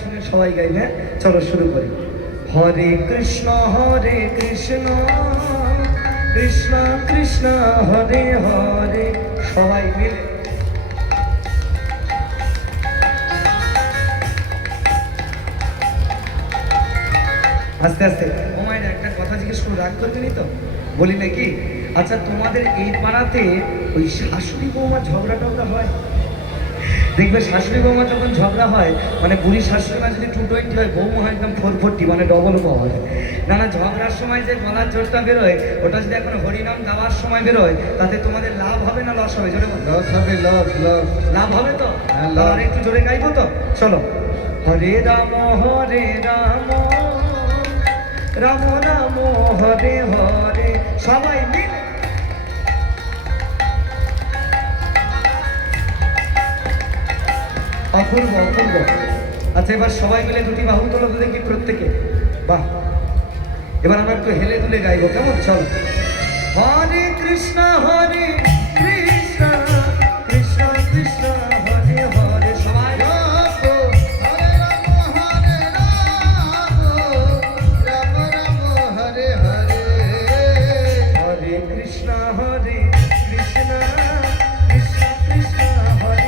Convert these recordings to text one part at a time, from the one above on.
শুনে সবাই গাইবে। চলো শুরু করি। হরে কৃষ্ণ কৃষ্ণ কৃষ্ণ হরে হরে, সবাই মিলে আস্তে আস্তে। ও মায়ের একটা কথা জিজ্ঞেস করে রাগ করবেনি তো? বলি নাকি? আচ্ছা, তোমাদের এই পাড়াতে ওই শাশুড়ি বৌমা ঝগড়া টগড়া হয়? দেখবে শাশুড়ি বৌমা যখন ঝগড়া হয়, মানে বুড়ি শাশুড়ি মা যদি 220 হয়, বৌমা হয় একদম 440, মানে ডবল পাওয়া যায়। না না, ঝগড়ার সময় যে গলার জোরটা বেরোয়, ওটা যদি এখন হরিনাম গাওয়ার সময় বেরোয়, তাতে তোমাদের লাভ হবে না লস হবে? জোরে লস হবে, লস লস। লাভ হবে তো? আর একটু জোরে গাইবো তো? চলো। হরে রাম রাম রাম হরে হরে, সবাই মিলে অপূর্ব অপূর্ব। আচ্ছা, এবার সবাই মিলে দুটি বাহু তোলো তো দেখি প্রত্যেকে। বাহ, এবার আমরা একটু হেলে দুলে গাইবো, কেমন? চলো। হরে কৃষ্ণ কৃষ্ণ কৃষ্ণ কৃষ্ণ হরে হরে, সবাই হরে কৃষ্ণ কৃষ্ণ কৃষ্ণ কৃষ্ণ হরে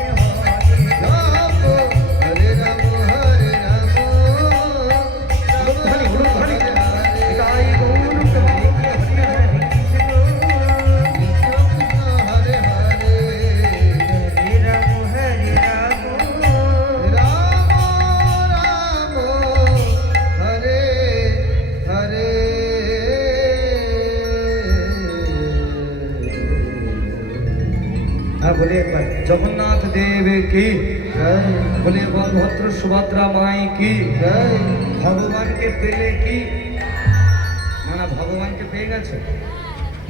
বলে একবার জগন্নাথ দেব কি, বলে বলভদ্র সুভদ্রা মাই কি, ভগবানকে পেলে কি? না, ভগবানকে পেয়ে গেছে?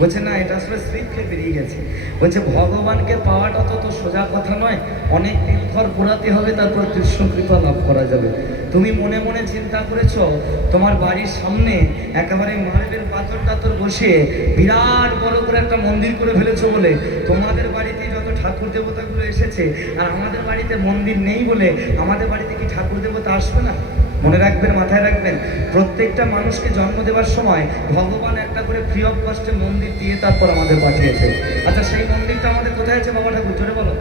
বলছে না, এটা আসলে স্লিপ খেয়ে বেরিয়ে গেছে। বলছে ভগবানকে পাওয়াটা তো সোজা কথা নয়, অনেক দিন ঘর পোড়াতে হবে, তারপর কৃষ্ণ কৃপা লাভ করা যাবে। তুমি মনে মনে চিন্তা করেছ তোমার বাড়ির সামনে একেবারে মার্বেল পাথর টাথর বসিয়ে বিরাট বড় করে একটা মন্দির করে ফেলেছো বলে তোমাদের বাড়িতে যত ঠাকুর দেবতাগুলো এসেছে, আর আমাদের বাড়িতে মন্দির নেই বলে আমাদের বাড়িতে কি ঠাকুর দেবতা আসবে না? মনে রাখবেন, মাথায় রাখবেন, প্রত্যেকটা মানুষকে জন্ম দেওয়ার সময় ভগবান একটা করে ফ্রি অফ কস্টে মন্দির দিয়ে তারপর আমাদের পাঠিয়েছে। আচ্ছা, সেই মন্দিরটা আমাদের কোথায় আছে বাবা ঠাকুর? জোরে বলো।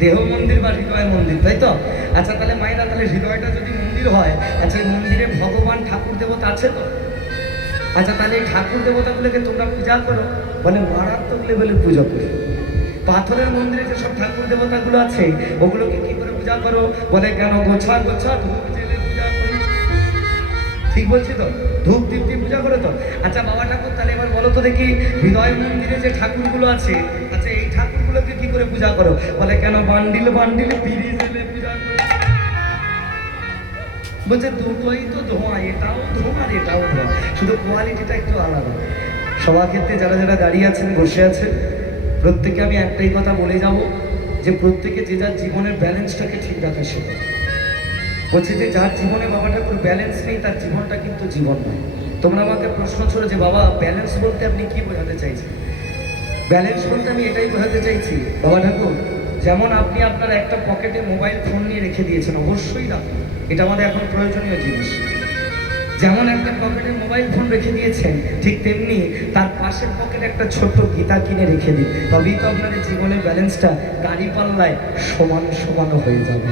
দেহ মন্দির বা হৃদয় মন্দির, তাই তো? আচ্ছা, তাহলে মায়েরা, তাহলে হৃদয়টা যদি মন্দির হয়, আচ্ছা এই মন্দিরে ভগবান ঠাকুর দেবতা আছে তো? আচ্ছা, তাহলে এই ঠাকুর দেবতাগুলোকে তোমরা পূজা করো? বলে মারাত্মক লেভেলের পুজো করো। পাথরের মন্দিরে যে সব ঠাকুর দেবতাগুলো আছে, ওগুলোকে কি করে পূজা করো? বলে কেন গোছা গোছা ধূপ জেলে পূজা করি। ঠিক বলছি তো? ধূপ দীপ দিয়ে পূজা করে তো? আচ্ছা বাবা ঠাকুর, তাহলে এবার বলো তো দেখি, হৃদয় মন্দিরে যে ঠাকুরগুলো আছে, আচ্ছা এই ঠাকুরগুলোকে কি করে পূজা করো? বলে কেন বান্ডিল বান্ডিল বিড়ি জেলে পূজা করি। বলছে দুটোই তো ধোঁয়া, এটাও ধোঁয়া আর এটাও ধোঁয়া, শুধু কোয়ালিটিটা একটু আলাদা। সভাক্ষেত্রে যারা যারা দাঁড়িয়ে আছেন, বসে আছেন, প্রত্যেকে আমি একটাই কথা বলে যাব, যে প্রত্যেকে যে যার জীবনের ব্যালেন্সটাকে ঠিক রাখা শেখে। বলছে যে যার জীবনে বাবা ঠাকুর ব্যালেন্স নেই, তার জীবনটা কিন্তু জীবন নয়। তোমরা আমাকে প্রশ্ন ছোড়ো যে বাবা ব্যালেন্স বলতে আপনি কি বোঝাতে চাইছেন? ব্যালেন্স বলতে আমি এটাই বোঝাতে চাইছি বাবা ঠাকুর, যেমন আপনি আপনার একটা পকেটে মোবাইল ফোন নিয়ে রেখে দিয়েছেন, অবশ্যই রাখুন, এটা আমাদের এখন প্রয়োজনীয় জিনিস। যেমন একটা পকেটে মোবাইল ফোন রেখে দিয়েছেন, ঠিক তেমনি তার পাশের পকেটে একটা ছোট্ট গীতা কিনে রেখে দিন, তবেই তো আপনার জীবনের ব্যালেন্সটা গাড়ি পাল্লায় সমান সমান হয়ে যাবে।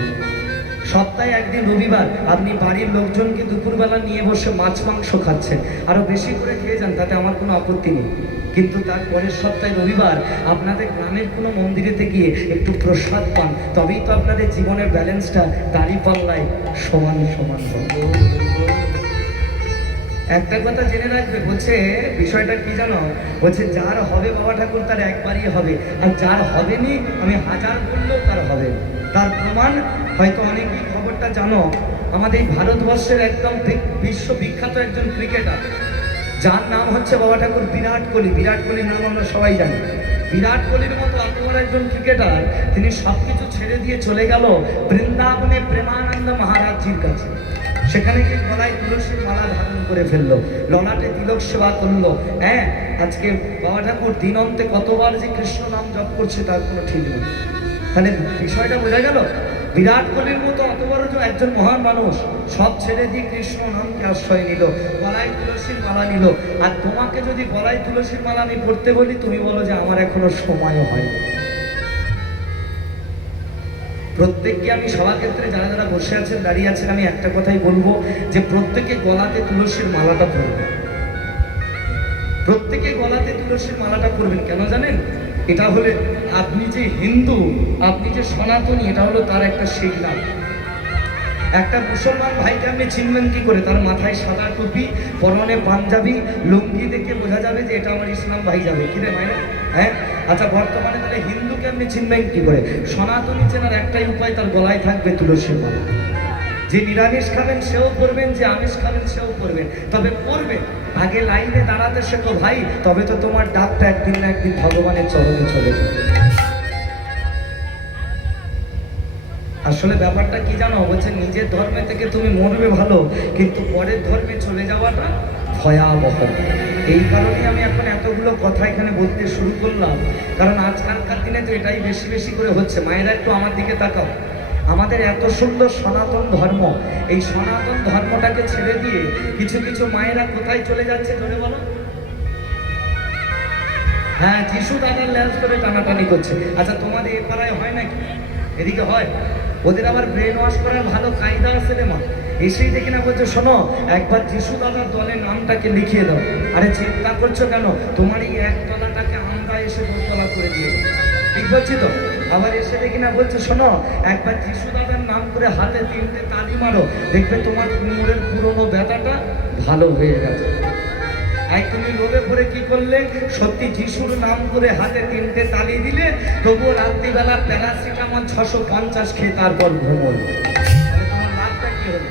সপ্তাহে একদিন রবিবার আপনি বাড়ির লোকজনকে দুপুরবেলা নিয়ে বসে মাছ মাংস খাচ্ছেন, আরও বেশি করে খেয়ে যান, তাতে আমার কোনো আপত্তি নেই। কিন্তু তার পরের সপ্তাহে রবিবার আপনাদের গ্রামের কোনো মন্দিরেতে গিয়ে একটু প্রসাদ পান, তবেই তো আপনাদের জীবনের ব্যালেন্সটা দাড়ি পাল্লায় সমান সমান হবে। একটা কথা জেনে রাখবে, বলছে বিষয়টা কি জানো? বলছে যার হবে বাবা ঠাকুর তার একবারই হবে, আর যার হবে নি আমি হাজার বললেও তার হবে। তার প্রমাণ হয়তো অনেকেই খবরটা জানো, আমাদের ভারতবর্ষের একদম বিশ্ববিখ্যাত একজন ক্রিকেটার, যার নাম হচ্ছে বাবা ঠাকুর বিরাট কোহলি। বিরাট কোহলির নাম আমরা সবাই জানি। বিরাট কোহলির মতো আপনার একজন ক্রিকেটার, তিনি সবকিছু ছেড়ে দিয়ে চলে গেল বৃন্দাবনে প্রেমানন্দ মহারাজজির কাছে। সেখানে গিয়ে গলায় তুলসীর মালা ধারণ করে ফেললো, ললাটে তিলক সেবা করলো। হ্যাঁ, আজকে বাবা ঠাকুর দিনন্তে কতবার যে কৃষ্ণ নাম জপ করছে তার কোনো ঠিক নেই। তাহলে বিষয়টা বোঝা গেল। বিরাট কোহলির মতো অত বড় একজন মহান মানুষ সব ছেড়ে দিয়ে কৃষ্ণ নামকে আশ্রয় নিল, গলায় তুলসীর মালা নিল। আর তোমাকে যদি গলায় তুলসীর মালা আমি পড়তে বলি, তুমি বলো যে আমার এখনো সময়ও হয়নি। প্রত্যেককে আমি সভাক্ষেত্রে যারা যারা বসে আছেন, দাঁড়িয়ে আছেন, আমি একটা কথাই বলবো যে প্রত্যেকে গলাতে তুলসীর মালাটা পরবেন। প্রত্যেকে গলাতে তুলসীর মালাটা পরবেন। কেন জানেন? এটা হলে আপনি যে হিন্দু, আপনি যে সনাতনী, এটা হলো তার একটা সিগনাল। একটা মুসলমান ভাইকে আপনি চিনবেন কি করে? তার মাথায় সাদা টুপি, পরনে পাঞ্জাবি, লুঙ্গি দেখে বোঝা যাবে যে এটা আমার ইসলাম ভাই যাবে। কি রে মায়েরা? হ্যাঁ, আচ্ছা বর্তমানে তাহলে হিন্দুকে আপনি চিনবেন কি করে? সনাতনী চেনার একটাই উপায়, তার গলায় থাকবে তুলসীর মালা। যে নিরামিষ খাবেন সেও করবেন, যে আমিষ খাবেন সেও করবেন, তবে করবেন আগে লাইনে দাঁড়াতে শেখো ভাই, তবে তো তোমার ডাকটা একদিন না একদিন ভগবানের চরণে চলে যাবে। আসলে ব্যাপারটা কি জানো? বলছে নিজের ধর্মে থেকে তুমি মরবে ভালো, কিন্তু পরের ধর্মে চলে যাওয়াটা ভয়াবহ। এই কারণে আমি এখন এতগুলো কথা এখানে বলতে শুরু করলাম, কারণ আজকালকার দিনে তো এটাই বেশি বেশি করে হচ্ছে। মায়েরা একটু আমার দিকে তাকাও। আমাদের এত সুন্দর সনাতন ধর্ম, এই সনাতন ধর্মটাকে ছেড়ে দিয়ে কিছু কিছু মায়েরা কোথায় চলে যাচ্ছে জোরে বলো? হ্যাঁ, যিশু দাদার ল্যান্স করে টানাটানি করছে। আচ্ছা তোমাদের এ পাড়ায় হয় নাকি? এদিকে হয়? ওদের আবার ব্রেন ওয়াশ করার ভালো কায়দা আছে রে মা। এসেই দেখি না বলছে, শোনো একবার যিশু দাদার দলের নামটাকে লিখিয়ে দাও। আরে চিন্তা করছো কেন? তোমার এই একতলাটাকে আমরা এসে দোতলা করে দিয়ে দেবো। ঠিক বলছি তো? আবার এসে দেখি না বলছে, শোনো একবার যিশু দাদার নাম করে হাতে 3টে তালি মারো, দেখবে তোমার কোমরের পুরোনো ব্যথাটা ভালো হয়ে গেছে। আর তুমি লোভে পড়ে কি করলে? সত্যি যিশুর নাম করে হাতে 3টে তালি দিলে, তবুও রাত্রিবেলা প্যারাসিটামল 650 খেয়ে তারপর ঘুমোলো। তোমার লাভটা কি হলো?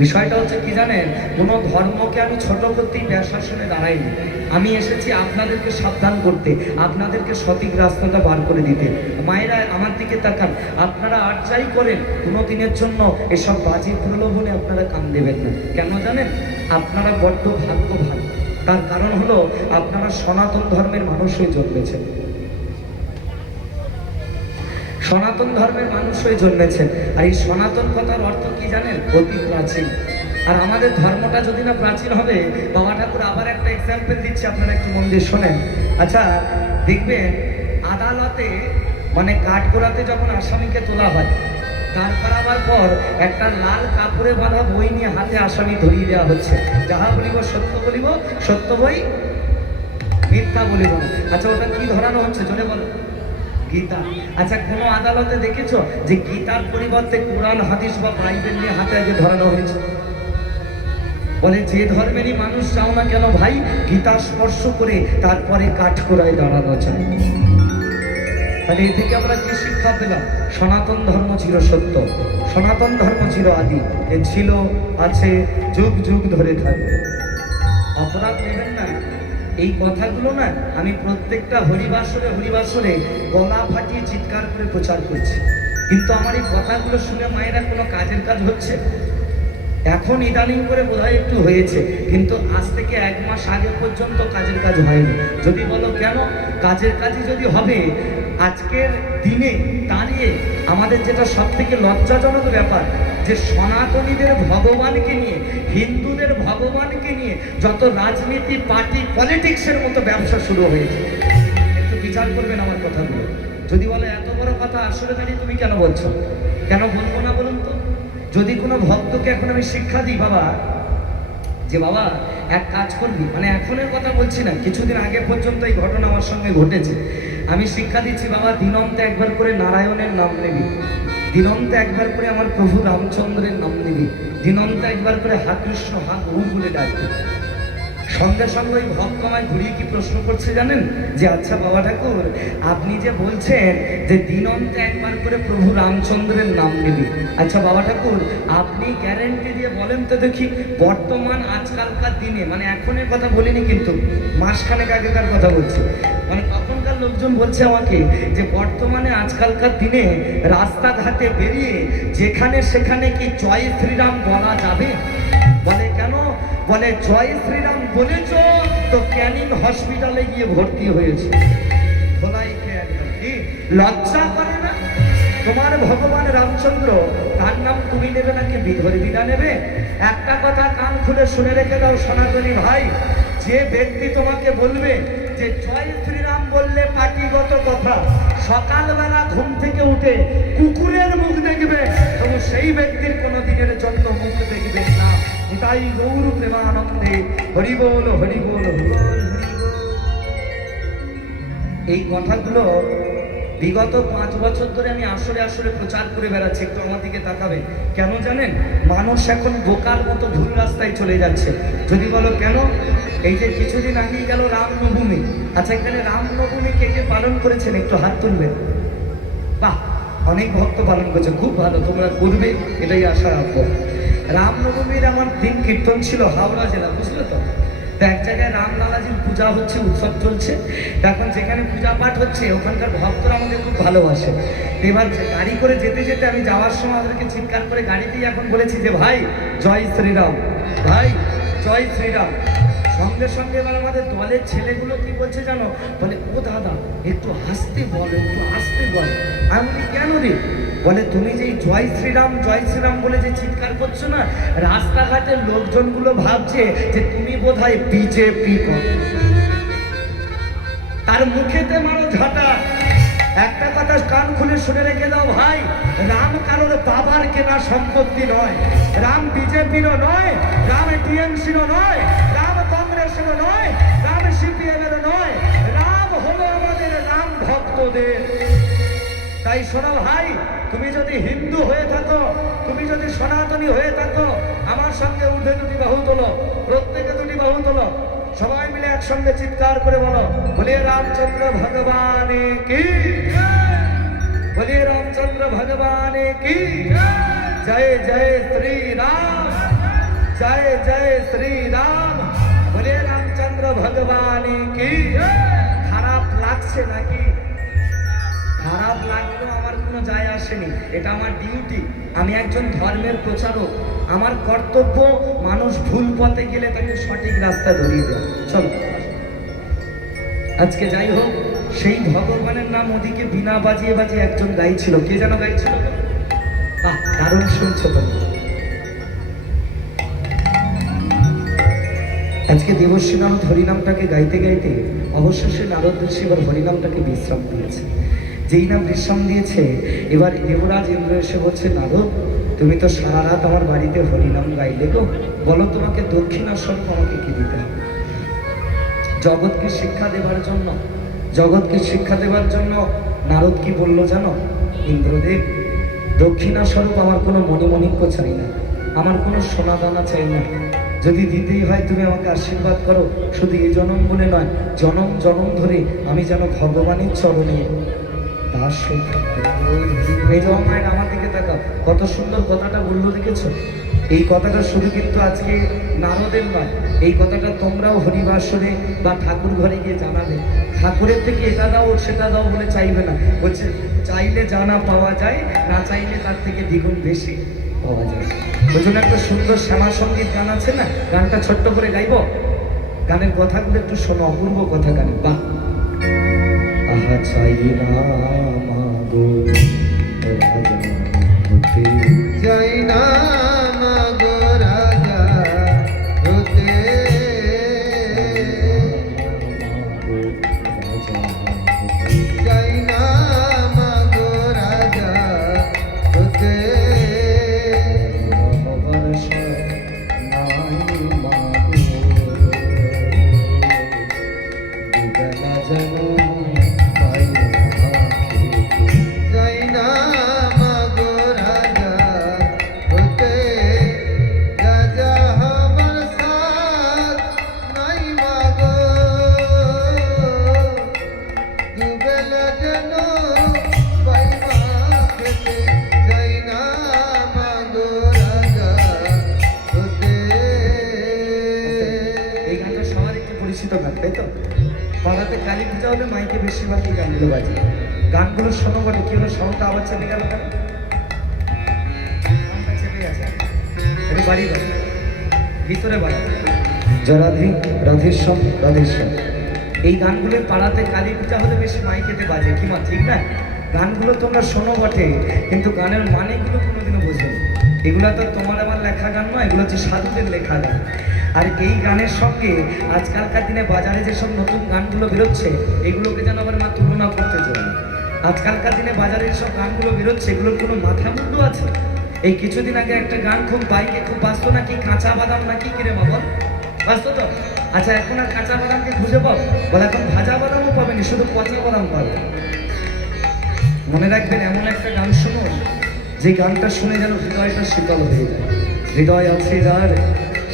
বিষয়টা হচ্ছে কি জানেন? কোনো ধর্মকে আমি ছোট করতেই প্রশাসনে দাঁড়াইনি। আমি এসেছি আপনাদেরকে সাবধান করতে, আপনাদেরকে সঠিক রাস্তাটা বার করে দিতে। মায়েরা আমার দিকে তাকান। আপনারা আর যাই করেন, কোনো দিনের জন্য এসব বাজে প্রলোভনে আপনারা কান দেবেন না। কেন জানেন? আপনারা বড্ড ভাগ্যবান। তার কারণ হলো আপনারা সনাতন ধর্মের মানুষ হয়ে জন্মেছেন। সনাতন ধর্মের মানুষ হয়ে জন্মেছেন। আর এই সনাতন কথার অর্থ কি জানেন? অতি প্রাচীন। আর আমাদের ধর্মটা যদি না প্রাচীন হবে, বাবা ঠাকুর আবার একটা এক্সাম্পল দিচ্ছে, আপনারা একটু মন দিয়ে শোনেন। আচ্ছা দেখবেন আদালতে মানে কাঠগোড়াতে যখন আসামিকে তোলা হয়, দাঁড় করাবার পর একটা লাল কাপড়ে বাঁধা বই নিয়ে হাতে আসামি ধরিয়ে দেওয়া হচ্ছে। যাহা বলিব সত্য বলিব, সত্য বই মিথ্যা বলিব না। আচ্ছা ওটা কি ধরানো হচ্ছে জোরে বলো? গীতা। আচ্ছা কোনো আদালতে দেখেছো যে গীতার পরিবর্তে কোরআন হাদিস বা বাইবেল নিয়ে হাতে আগে ধরানো হয়েছে? বলে যে ধর্মেরই মানুষ চাও না কেন ভাই, গীতা স্পর্শ করে তারপরে কাঠগোড়ায় দাঁড়ানো চায়। তাহলে এ থেকে আমরা কি শিক্ষা পেলাম? সনাতন ধর্ম চির সত্য, সনাতন ধর্ম চির আদি, এ ছিল, আছে, যুগ যুগ ধরে থাকবে। অপরাধ নেবেন না। এই কথাগুলো না আমি প্রত্যেকটা হরিবাসরে গলা ফাটিয়ে চিৎকার করে প্রচার করছি, কিন্তু আমার এই কথাগুলো শুনে মায়েরা কোনো কাজের কাজ হচ্ছে? এখন ইদানিং করে বোধহয় একটু হয়েছে, কিন্তু আজ থেকে 1 মাস আগে পর্যন্ত কাজের কাজ হয়নি। যদি বলো কেন? কাজের কাজই যদি হবে, আজকের দিনে দাঁড়িয়ে আমাদের যেটা সব থেকে লজ্জাজনক ব্যাপার, যে সনাতনীদের ভগবানকে নিয়ে, হিন্দুদের ভগবানকে নিয়ে যত রাজনীতি, পার্টি, পলিটিক্সের মতো ব্যবসা শুরু হয়েছে। একটু বিচার করবেন আমার কথাগুলো। যদি বলে এত বড় কথা আসলে দাঁড়িয়ে তুমি কেন বলছো? কেন বলবো না বলুন তো? যদি কোনো ভক্তকে এখন আমি শিক্ষা দিই, বাবা যে বাবা এক কাজ করবি, মানে এখনের কথা বলছি না, কিছুদিন আগে পর্যন্ত এই ঘটনা আমার সঙ্গে ঘটেছে। আমি শিক্ষা দিচ্ছি, বাবা দিনন্তে একবার করে নারায়ণের নাম নিবি, দিনন্তে একবার করে আমার প্রভু রামচন্দ্রের নাম নিবি, দিনন্তে একবার করে হা কৃষ্ণ হা গুরু বলে ডাকবি। সঙ্গে সঙ্গে ওই ভক্ত আমায় ঘুরিয়ে কি প্রশ্ন করছে জানেন? যে আচ্ছা বাবা ঠাকুর, আপনি যে বলছেন যে দিনন্তে একবার করে প্রভু রামচন্দ্রের নাম নিবি, আচ্ছা বাবা ঠাকুর আপনি গ্যারেন্টি দিয়ে বলেন তো দেখি, বর্তমান আজকালকার দিনে, মানে এখনের কথা বলিনি কিন্তু মাসখানেক আগেকার কথা বলছি, মানে তখনকার লোকজন বলছে আমাকে যে বর্তমানে আজকালকার দিনে রাস্তাঘাটে বেরিয়ে যেখানে সেখানে কি জয় শ্রীরাম বলা যাবে? বলে কেন? বলে জয় শ্রীরাম বলেছ তো ক্যানিং হসপিটালে গিয়ে ভর্তি হয়েছে। ধোলাই খেয়ে একদম কি লজ্জা করে না? তোমার ভগবান রামচন্দ্র, তার নাম তুমি নেবে নাকি বিধর বিনা নেবে? একটা কথা কান খুলে শুনে রেখে দাও সনাতনী ভাই, যে ব্যক্তি তোমাকে বলবে যে জয় শ্রীরাম বললে পার্টিগত কথা, সকালবেলা ঘুম থেকে উঠে কুকুরের মুখ দেখবে, তবু সেই ব্যক্তির কোনো দিনের জন্য মুখ দেখবেন না। তাই গৌর প্রেমানন্দে হরি বল হরি বল হরি বল হরি বল। এই কথাগুলো বিগত 5 বছর ধরে আমি আসরে আসরে প্রচার করে বেড়াচ্ছি। একটু আমার দিকে তাকাবে। কেন জানেন? মানুষ এখন বোকার মতো ভুল রাস্তায় চলে যাচ্ছে। যদি বলো কেন? এই যে কিছুদিন আগেই গেল রামনবমী। আচ্ছা, এখানে রামনবমী কে কে পালন করেছেন একটু হাত তুলবেন। বাহ, অনেক ভক্ত পালন করেছে, খুব ভালো, তোমরা করবে এটাই আশা রাখবো। রামনবমীর আমার দিন কীর্তন ছিল হাওড়া জেলা, বুঝলে তো? এক জায়গায় রামলালাজির পূজা হচ্ছে, উৎসব চলছে। এখন যেখানে পূজা পাঠ হচ্ছে ওখানকার ভক্তরা আমাকে খুব ভালোবাসে। এবার গাড়ি করে যেতে যেতে আমি যাওয়ার সময় ওদেরকে চিৎকার করে গাড়িতেই এখন বলেছি যে ভাই জয় শ্রীরাম, ভাই জয় শ্রীরাম। সঙ্গে সঙ্গে এবার আমাদের দলের ছেলেগুলো কি বলছে জানো? বলে ও দাদা একটু হাসতে বলো, একটু আসতে বল। আমি বলি কেন রে? বলে তুমি যে জয় শ্রীরাম বলে যে চিৎকার করছো না, রাস্তাঘাটের লোকজনগুলো ভাবছে যে তুমি বোধহয় বিজেপি কর। তার মুখেতে মারো ঝাঁটা। একটা কথা কান খুলে শুনে রেখে দাও ভাই, রাম কারোর বাবার কেনা সম্পত্তি নয়, রাম বিজেপিরও নয়, রাম টিএমসিরও নয়, রাম কংগ্রেসেরও নয়, রাম সিপিএমেরও নয়, রাম হলো আমাদের রাম ভক্তদের। তাই শোনো ভাই, তুমি যদি হিন্দু হয়ে থাকো, তুমি যদি সনাতনী হয়ে থাকো, আমার সঙ্গে উঠে দুটি বাহু তোলো, প্রত্যেকে দুটি বাহু তোলো, সবাই মিলে একসঙ্গে চিৎকার করে বলো বলিয়ে রামচন্দ্র ভগবান কি, বলিয়ে রামচন্দ্র ভগবান কি, জয় জয় শ্রী রাম, জয় জয় শ্রী রাম, বলিয়ে রামচন্দ্র ভগবান কি। খারাপ লাগছে নাকি? খারাপ লাগলেও আমার কোনো যায় আসেনি, এটা আমার ডিউটি। আমি একজন ধর্মের প্রচারক, আমার কর্তব্য মানুষ ভুল পথে গেলে তাকে সঠিক রাস্তা ধরিয়ে দেওয়া। চলো আজকে যাই হোক, সেই ভগবানের নাম ওদিকে বিনা বাজিয়ে বাজিয়ে একজন গাইছিল। কে যেন গাইছিল? বাহ, দারুণ শুনছো তো। আজকে দেবশ্রী নারদ হরিনামটাকে গাইতে গাইতে অবশেষে নারদ ঋষি এবার হরিনামটাকে বিশ্রাম দিয়েছে। যেই নাম বিশ্রাম দিয়েছে, এবার দেবরাজ ইন্দ্র এসে বলছে নারদ, তুমি তো সারা রাত আমার বাড়িতে হরিনাম গাইলে গো, বলো তোমাকে দক্ষিণা স্বরূপ আমাকে কি দিতে হবে? জগৎকে শিক্ষা দেবার জন্য, জগৎকে শিক্ষা দেবার জন্য নারদ কি বললো জানো? ইন্দ্রদেব, দক্ষিণা স্বরূপ আমার কোনো মণিমণিক্য চাই না, আমার কোনো সোনা দানা চাই না, যদি দিতেই হয় তুমি আমাকে আশীর্বাদ করো, শুধু এই জনম বলে নয়, জনম জনম ধরে আমি যেন ভগবানের চরণে দাস হয়ে থাকবো। মায়ের আমার দিকে তাকাও, কত সুন্দর কথাটা বললো, দেখেছো? এই কথাটা শুধু কিন্তু আজকে নারদের নয়, এই কথাটা তোমরাও হরিবাসরে বা ঠাকুর ঘরে গিয়ে জানাবে। ঠাকুরের থেকে এটা দাও সেটা দাও বলে চাইবে না, বলছে চাইলে জানা পাওয়া যায়, না চাইলে তার থেকে দ্বিগুণ বেশি পাওয়া যায়। ওই জন্য একটা সুন্দর শ্যামা সঙ্গীত গান আছে না, গানটা ছোট্ট করে গাইব। গানের কথাগুলো একটু শোনো, অপূর্ব কথা গানে। বাহ, আহা চাই না মাগো রাজা হতে, চাই না মাগো রাজা হতে, চাই না মাগো রাজা হতে, চাই না মাগো রাজা হতে, রাজা আমার সাথ নাই মাগো, দুবেলা যেন পাই মা খেতে, চাই না মাগো রাজা হতে। এই গানটা সবার একটু পরিচিত গান, তাই তো? পাড়াতে কালী পূজা হলে মাইকে বেশিরভাগ এই গানগুলো বাজে। গানগুলো শোনো বলে কি হলো, সাউন্ডটা আবার চেপে গেল কেন? সাউন্ডটা চেপে গেছে, একটু বাড়ি দাও, ভিতরে বাড়ি। জরাধি রাধেশ্যাম রাধেশ্যাম, এই গানগুলো পাড়াতে কালী পূজা হলে বেশি মাইকেতে বাজে, কি মা ঠিক না? গানগুলো তোমরা শোনো বটে, কিন্তু গানের মানেগুলো কোনোদিনও বোঝো না। এগুলো তো তোমার আমার লেখা গান নয়, এগুলো হচ্ছে সাধুদের লেখা গান। আর এই গানের সঙ্গে আজকালকার দিনে বাজারে যেসব নতুন গানগুলো বেরোচ্ছে, এগুলোকে যেন আবার মা তুলনা করতে চাই। আজকালকার দিনে বাজারে যেসব গানগুলো বেরোচ্ছে, এগুলোর কোনো মাথা মুন্ডু আছে? এই কিছুদিন আগে একটা গান খুব বাইকে খুব বাঁচতো, নাকি কাঁচা বাদাম নাকি কিরে বাবা বাঁচতো তো। আচ্ছা, এখন আর কাঁচা বাদামকে খুঁজে পাও? বলে এখন ভাজা বাদামও পাবেনি, শুধু পচা বাদাম পাবে। মনে রাখবেন, এমন একটা গান শুনুন যে গানটা শুনে যেন হৃদয়টা শীতল হয়ে যায়। হৃদয় আছে যার,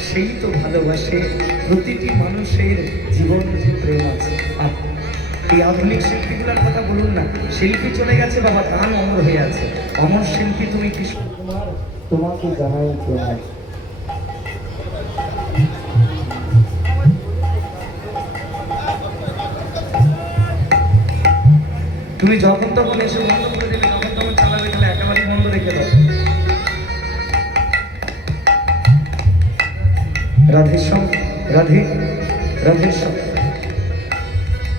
সেই তো ভালোবাসে। প্রতিটি মানুষের জীবন যে প্রেম আছে। আর এই আধুনিক শিল্পীগুলোর কথা বলুন না, শিল্পী চলে গেছে বাবা, গান অমর হয়ে আছে। অমর শিল্পী তুমি কিশোর কুমার, তোমাকে জানাই প্রণাম। তুমি যখন তখন এসে বন্ধ করে দেবে, যখন তখন চালাবে, তাহলে একেবারেই বন্ধ রেখে দাও। রাধেশ্যাম, রাধে রাধেশ্যাম।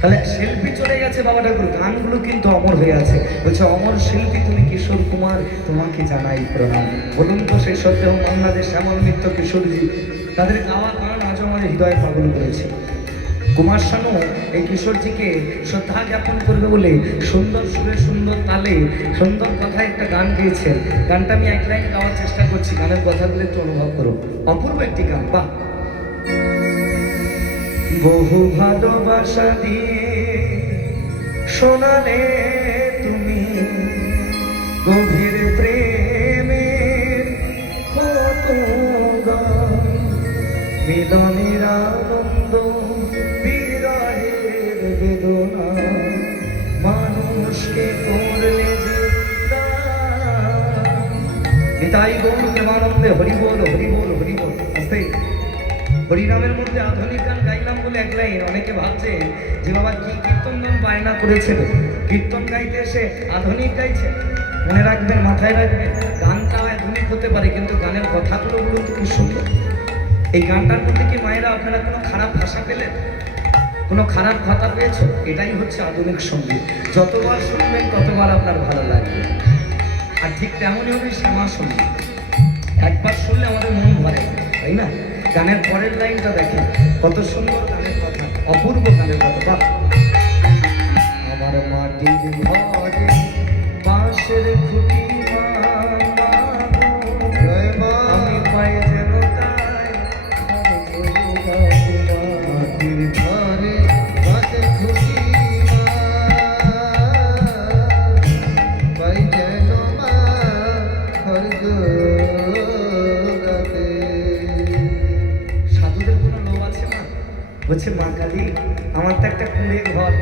তাহলে শিল্পী চলে গেছে বাবা ঠাকুর, গানগুলো কিন্তু অমর হয়ে আছে। বলছে অমর শিল্পী তুমি কিশোর কুমার, তোমাকে জানাই প্রণাম। বলুন তো সেই সত্ত্বেও বাংলাদেশ শ্যামল মিত্র কিশোরজি, তাদের গাওয়া গান আজও আমাদের হৃদয়ে পাগল করেছে। কুমার শানু এই কিশোরজিকে শ্রদ্ধা জ্ঞাপন করবে বলে সুন্দর সুরে, সুন্দর তালে, সুন্দর কথায় একটা গান গেয়েছেন। গানটা আমি এক লাইন গাওয়ার চেষ্টা করছি, গানের কথাগুলো একটু অনুভব করো। অপূর্ব একটি গান, বাহ। বহু ভালোবাসা দিয়ে শোনালে তুমি গভীর প্রেমের কত গান, মিলনের আনন্দ, বিরহের বেদনা, মানুষকে করলে যে দান। নিতাই গৌর প্রেমানন্দে হরি বল, হরি বল, হরি বল। আস্তে। হরিনামের মধ্যে আধুনিক গান গাইলাম বলে এক লাইন, অনেকে ভাবছে যে বাবা কি কীর্তন গান বায়না করেছে, কীর্তন গাইতে এসে আধুনিক গাইছে। মনে রাখবেন, মাথায় রাখবেন, গানটা আধুনিক হতে পারে, কিন্তু গানের কথাগুলো বলুন তো কি সুন্দর। এই গানটার মধ্যে কি মায়েরা আপনারা কোনো খারাপ ভাষা পেলেন, কোনো খারাপ কথা পেয়েছো? এটাই হচ্ছে আধুনিক সঙ্গীত। যতবার শুনবেন ততবার আপনার ভালো লাগবে। আর ঠিক তেমনই হবে শ্যামা সঙ্গীত। একবার শুনলে আমাদের মন ভরে, তাই না? গানের পরের লাইনটা দেখেন, কত সুন্দর গানের কথা, অপূর্ব গানের কথা। বাহ। আমার মাটির ঘরে বাঁশের খুঁটি মা, আমি পাই যেন তাই মাটির ঘরে বাঁশের খুঁটি মা, পাই যেন মা স্বর্গ গাতে। সাধুদের কোনো লোভ আছে মা? বলছে মা কালী, আমার তো একটা কুঁড়ে ঘর,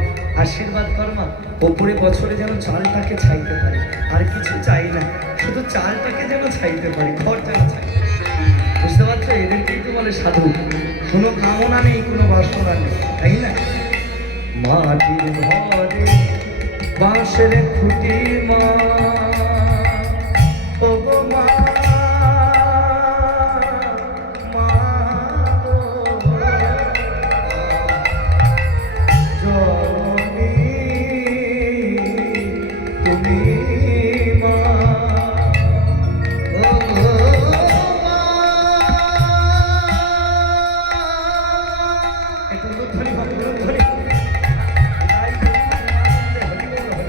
আশীর্বাদ কর মা, ওপরে বছরে যেন চালটাকে ছাইতে পারি, আর কিছু চাই না, শুধু চালটাকে যেন ছাইতে পারি, ঘর যেন ছাই। বুঝতে পারছো? এদেরকেই তো বলে সাধু। কোনো কামনা নেই, কোনো বাসনা নেই, তাই না? মাটির ঘরে বাঁশের খুঁটি মা, ও গো মা, মা গো, জননী তুমি মা। ও গো মা, একটু উলুধ্বনি হোক, উলুধ্বনি। তাই হরি বল, হরি বল।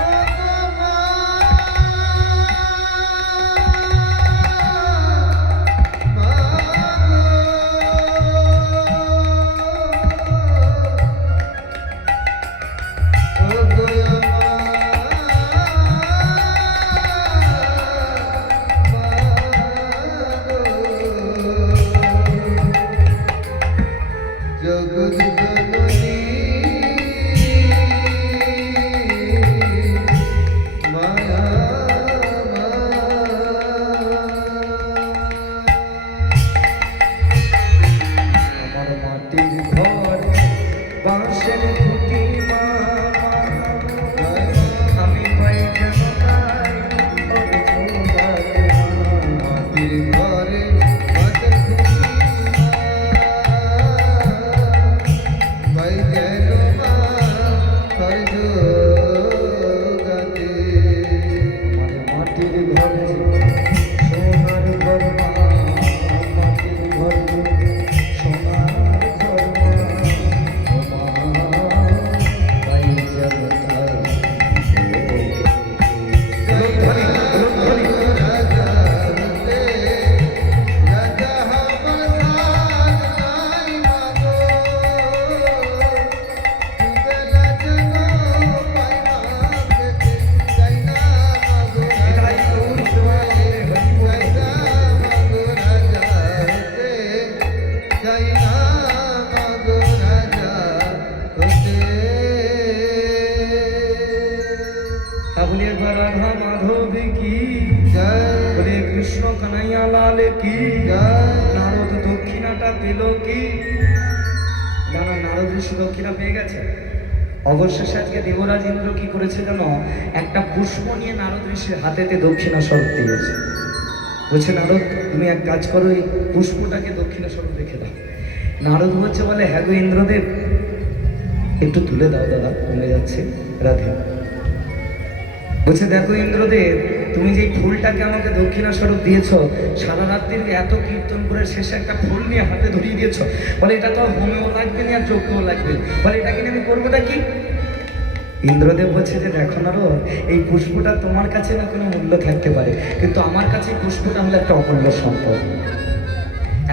ও গো মা, মা গো, ও গো জগৎ জননী মায়া মা। আমার মাটির ঘর বাঁশের খুঁটি মা, আমি পাই যেন তাই মাটির ঘরে বাঁশের খুঁটি মা, পাই যেন মা স্বর্গ গাতে। কালে কি জয় নারদ দক্ষিণাটা পেল কি? না না, নারদ ঋষি দক্ষিণা পেয়ে গেছে। অবশেষে আজকে দেবরাজ ইন্দ্র কি করেছে জানো? একটা পুষ্প নিয়ে নারদ ঋষির হাতেতে দক্ষিণা স্বরূপ দিয়েছে। বলছে, নারদ তুমি এক কাজ করো, এই পুষ্পটাকে দক্ষিণা স্বরূপ রেখে দাও। নারদ বলছে, বলে হ্যাঁ গো ইন্দ্রদেব, একটু তুলে দাও দাদা, কমে যাচ্ছে। রাধে বলছে, দেখো ইন্দ্রদেব, তুমি যে ফুলটাকে আমাকে দক্ষিণা স্বরূপ দিয়েছ, সারা রাত্রির এত কীর্তন করে শেষে একটা ফুল নিয়ে হাতে ধরিয়ে দিয়েছ। বলে এটা তো আর হোমেও লাগবে না, আর যজ্ঞও লাগবে। বলে এটাকে নিয়ে আমি করবোটা কি? ইন্দ্রদেব বলছে যে, দেখো নারদ, এই পুষ্পটা তোমার কাছে না কোনো মূল্য থাকতে পারে, কিন্তু আমার কাছে এই পুষ্পটা হলো একটা অমূল্য সম্পদ।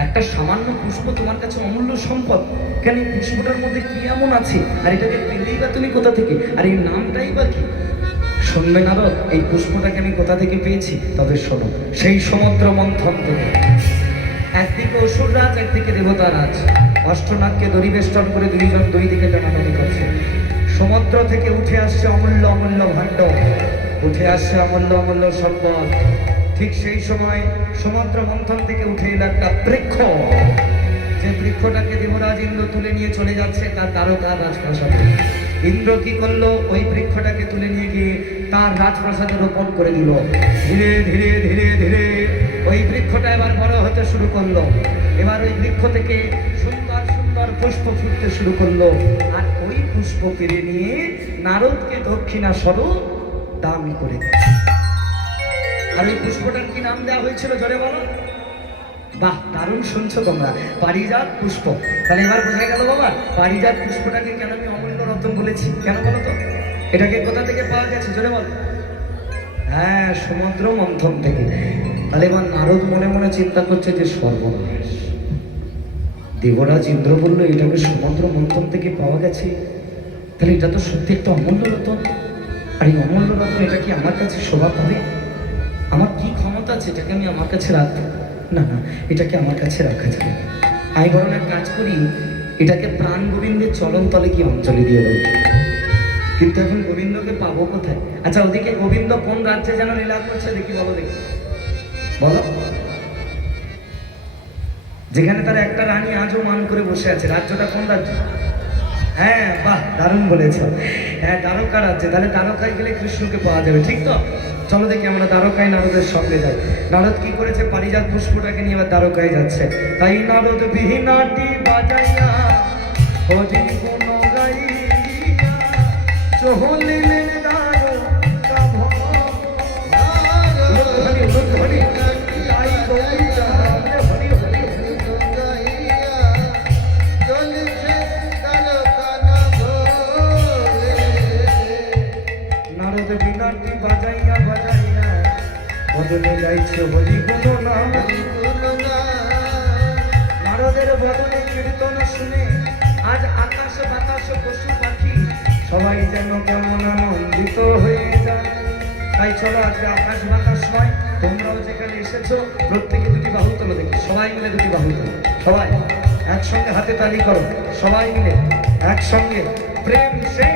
একটা সামান্য পুষ্প তোমার কাছে অমূল্য সম্পদ কেন? এই পুষ্পটার মধ্যে কি এমন আছে? আর এটাকে পেলেই বা তুমি কোথা থেকে? আর এই নামটাই বা কি? শুনবে নারদ, এই পুষ্পটাকে আমি কোথা থেকে পেয়েছি? তবে শোনো, সেই সমুদ্র মন্থন থেকে। একদিকে অসুররাজ, একদিকে দেবতারাজ, অষ্টনাথকে দরিবেষ্টন করে দুইজন দুই দিকে টানাটানি করছে। সমুদ্র থেকে উঠে আসছে অমূল্য অমূল্য ভাণ্ড, উঠে আসছে অমূল্য অমূল্য সম্পদ। ঠিক সেই সময় সমুদ্র মন্থন থেকে উঠে এলো একটা বৃক্ষ, যে বৃক্ষটাকে দেবরাজ ইন্দ্র তুলে নিয়ে চলে যাচ্ছে তার দ্বারকা রাজপ্রাসাদে। ইন্দ্র কি করলো? ওই বৃক্ষটাকে তুলে নিয়ে গিয়ে তার রাজপ্রাসাদে রোপণ করে দিল। ধীরে ধীরে ধীরে ধীরে ওই বৃক্ষটা এবার বড় হতে শুরু করলো। এবার ওই বৃক্ষ থেকে সুন্দর সুন্দর পুষ্প ফুটতে শুরু করলো। আর ওই পুষ্প পেরে নিয়ে নারদকে দক্ষিণা স্বরূপ দান করে দিল। আর ওই পুষ্পটার কি নাম দেওয়া হয়েছিল জোরে বলো? বাহ, দারুণ শুনছো তোমরা, পারিজাত পুষ্প। তাহলে এবার বোঝা গেল বাবা, পারিজাত পুষ্পটাকে কেন আমি অমূল্য রত্ন বলেছি? কেন বলো তো? এটাকে কোথা থেকে পাওয়া গেছে জোরে বলো? হ্যাঁ, সমুদ্র মন্থন থেকে। তাহলে এবার নারদ মনে মনে চিন্তা করছে যে সর্বনাশ, দেবরাজ ইন্দ্র বললো এটাকে সমুদ্র মন্থন থেকে পাওয়া গেছে, তাহলে এটা তো সত্যি একটা অমূল্য রতন। আর এই অমূল্য রতন এটা কি আমার কাছে শোভা পাবে? আমার কি ক্ষমতা আছে এটাকে আমি আমার কাছে রাখবো? না না, এটাকে আমার কাছে রাখা যাবে। আমি বরং এক কাজ করি, এটাকে প্রাণ গোবিন্দের চরণ তলে কি অঞ্জলি দিয়ে দেবো। কিন্তু এখন গোবিন্দকে পাবো কোথায়? আচ্ছা, ওদিকে গোবিন্দ কোন রাজ্যে যেন লীলা করছে দেখি, বলো দেখি, বলো। যেখানে তার একটা রানী আজও মান করে বসে আছে, রাজ্যটা কোন রাজ্য? হ্যাঁ, বাহ, দারুণ বলেছ। হ্যাঁ, দ্বারকা রাজ্যে। তাহলে দ্বারকায় গেলে কৃষ্ণকে পাওয়া যাবে, ঠিক তো? চলো দেখি আমরা দ্বারকায় নারদের সঙ্গে যাই। নারদ কি করেছে? পারিজাত পুষ্পটাকে নিয়ে এবার দ্বারকায় যাচ্ছে। তাই নারদ বিহিনাটি বাজাইয়া হরি গুণ গাইয়া চহলিলেন দ্বারকা হরি হরি তাই গোবিন্দা হরি হরি নারদ বিনাটি বাজাইয়া বাজাইয়া বদলে গাইছে হরি গুণ নাম। নারদের বদলে কীর্তন শুনে আজ আকাশ বাতাস পশু পাখি সবাই যেন কেমন আনন্দিত হয়ে যায়। তাই চলো আজকে আকাশ বাতাস নয়, তোমরাও যেখানে এসেছো প্রত্যেকে দুটি বাহু তোলো দেখি, সবাই মিলে দুটি বাহু তোলো, সবাই একসঙ্গে হাতে তালি করো, সবাই মিলে একসঙ্গে প্রেম সে